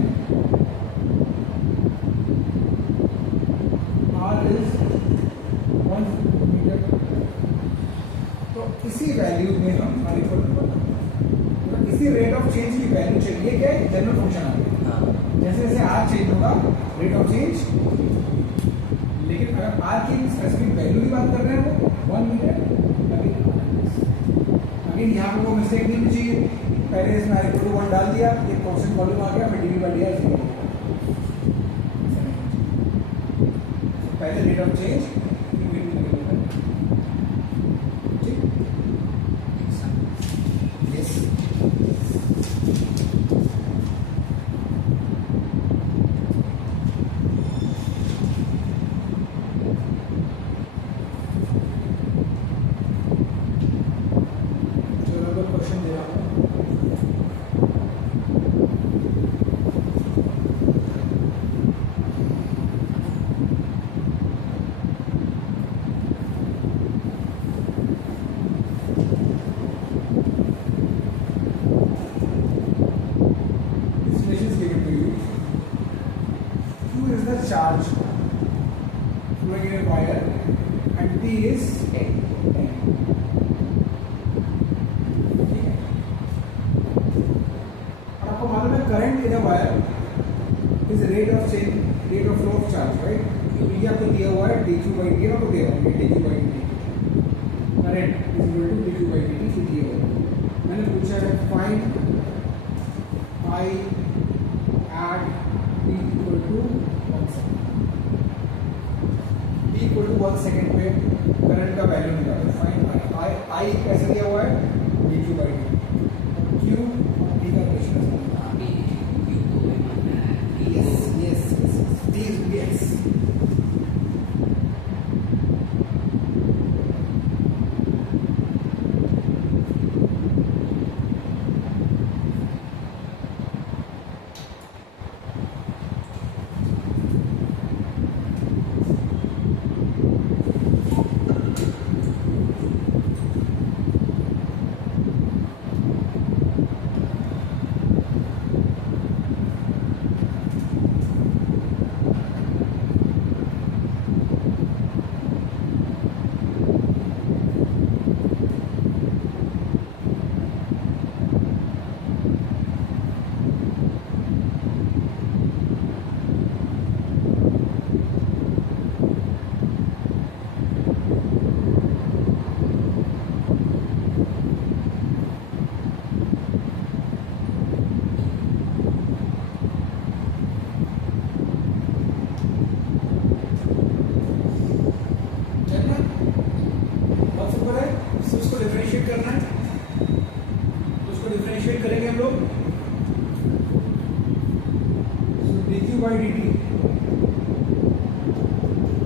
r is 1 metre, तो इसी वैल्यू में हम r इक्वल टू इसी रेट ऑफ चेंज की वैल्यू चाहिए, क्या है जनरल फंक्शन आ गया. जैसे जैसे r चेंज होगा रेट ऑफ चेंज, लेकिन अगर r की स्पेसिफिक वैल्यू की बात कर रहे हैं वो 1 मीटर. अगेन यहाँ पे वो मिस्टेक नहीं होनी चाहिए, पहले इसमें r इक्वल टू 1 डाल दिया, एक कांस्टेंट वॉल्यूम आ गया, फिर dv बाय dr 0. पहले rate of change charge flowing in a wire and T is 10. और आपको मालूम है current in a wire is rate of change, rate of flow of charge, right. ये आपको दिया हुआ है dq by dt, आपको दिया हुआ है dq by dt, current is equal to dq by dt से दिया हुआ है. मैंने पूछा है find I at t equal to 1 second. t equal to 1 second पे करंट का वैल्यू निकालो. फाइंड I कैसे दिया हुआ है dq by dt. q t का क्वेश्चन है. yes t is yes.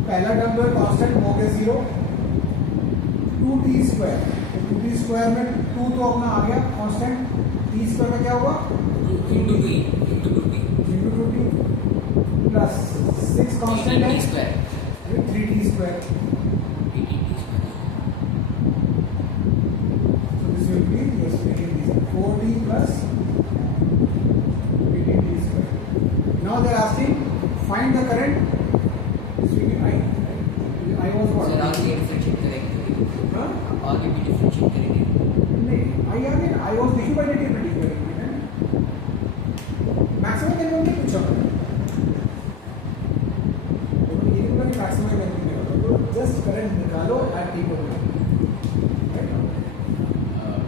पहला टर्म जो है कांस्टेंट हो गया 0, 2t स्क्वायर. तो 2t स्क्वायर में 2 तो अपना आ गया कांस्टेंट, t स्क्वायर का क्या होगा into 2t प्लस 6 कांस्टेंट है square 3t square. So this will be your splitting this 4t plus 3t square. Now they are asking find the current. This will be I was what? Sir आगे differentiate करेंगे. हाँ? आगे भी differentiate करेंगे. नहीं I was dq by dt pretty clear. Maximum value में पूछा मैंने, तो ये भी मैक्सिमम वैल्यू निकालो, तो जस्ट करंट निकालो एट t को.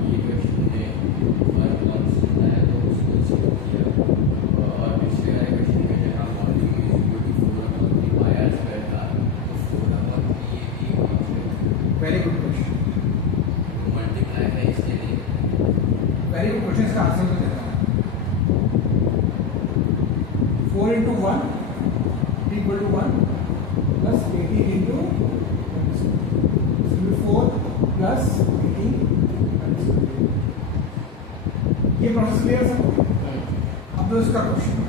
ये क्वेश्चन है पहले वो क्वेश्चन का आंसर तो देता हूँ। 4 into 1 equal to 1 plus 18 into 4 plus 18 ये प्रोसेस क्लियर है सबको? अब तो इसका क्वेश्चन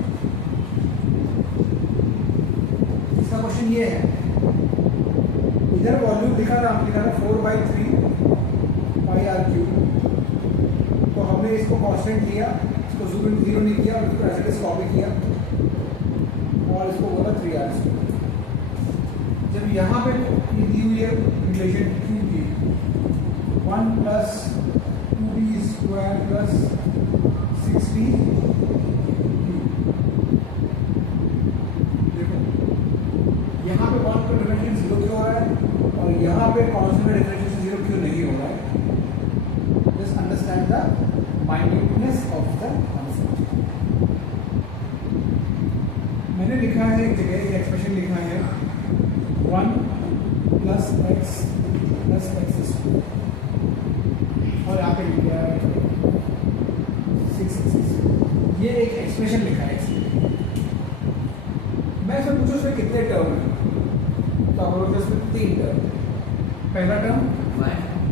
ये है, इधर वॉल्यूम लिखा था, लिखा था 4/3 पाई आर क्यूब। तो हमने इसको कांस्टेंट लिया, इसको जीरो नहीं किया और इसको एज इट इज कॉपी किया और इसको बोला 3r²। जब यहाँ पे दी हुई है रिलेशन क्यू की 1 + 2d² + 6d, देखो यहाँ पे 1 का डिफरेंशियल 0 क्यों हो रहा है और यहाँ पे कांस्टेंट डिफरेंशियल 0 क्यों नहीं हो रहा है? Just understand the minuteness of the concept. मैंने लिखा है एक जगह, एक एक्सप्रेशन लिखा है 1 + x + x² और यहाँ पे लिखा है 6x। ये एक एक्सप्रेशन लिखा है इसमें। मैं इसमें पूछूं इसमें कितने टर्म है, तो आप बोलोगे इसमें 3 टर्म। पहला टर्म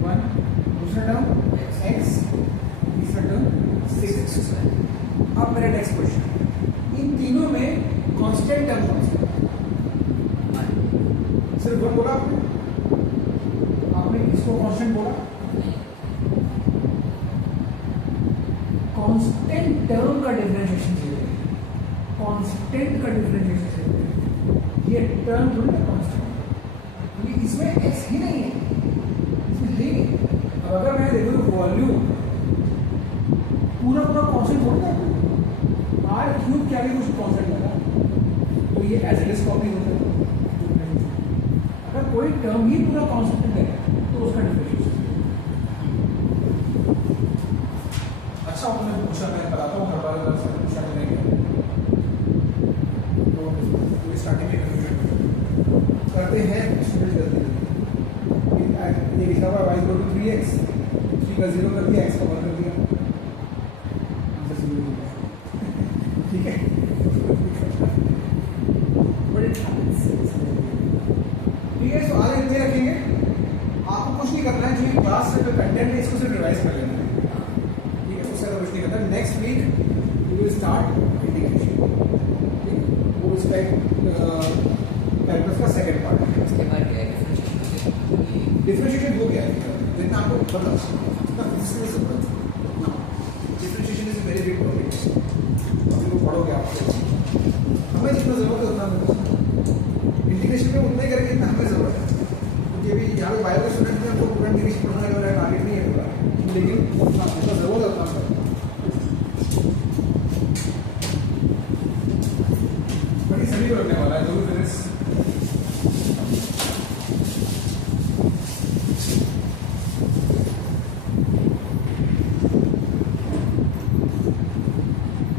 1, दूसरा टर्म x, तीसरा टर्म 6x²। अब मेरा नेक्स्ट क्वेश्चन, इन तीनों में कांस्टेंट टर्म कौन सा? सिर्फ 1 बोला आपने इसको कांस्टेंट बोला? कांस्टेंट टर्म का डिफरेंशिएशन 0 है, कांस्टेंट का डिफरेंशिएशन 0 है। ये टर्म थोड़ी ना कांस्टेंट, इसमें x ही नहीं है, इसमें है ही नहीं। अब अगर मैं देखूँ तो वॉल्यूम पूरा कांस्टेंट थोड़ी ना, r³ क्या भी कुछ कांस्टेंट लगा तो ये एज इट इज कॉपी होता है। अगर कोई टर्म ही पूरा कांस्टेंट है तो उसका डिफरेंशिएशन। अच्छा आपने पूछा, मैं बताता हूँ हर बार पूछा नहीं तो स्टार्टिंग में करते हैं स्टूडेंट जल्दी। ये लिखा हुआ y = 3x, 3 का 0 कर दिया, x का 1 कर दिया, ठीक है। ठीक है, तो आगे इतने रखेंगे, आपको कुछ नहीं करना है, जो क्लास से जो कंटेंट है इसको सिर्फ रिवाइज कर लेना है, ठीक है। उससे कुछ नहीं करना। Next week we will start integration, वो इसका कैलकुलस का सेकंड पार्ट है। उसके बाद क्या है डिफरेंशिएशन हो गया जितना आपको पता differentiation is very big topic, अभी वो पढ़ोगे आपको, हमें जितना जरूरत है उतना इंटीग्रेशन में उतना ही करेंगे जितना हमें जरूरत है। क्योंकि अभी यहाँ पे बायो के स्टूडेंट में आपको पूरा इंटीग्रेशन पढ़ना है, टारगेट नहीं है पूरा, लेकिन जितना जरूरत है उतना करें। बड़ी सभी को रखने वाला है,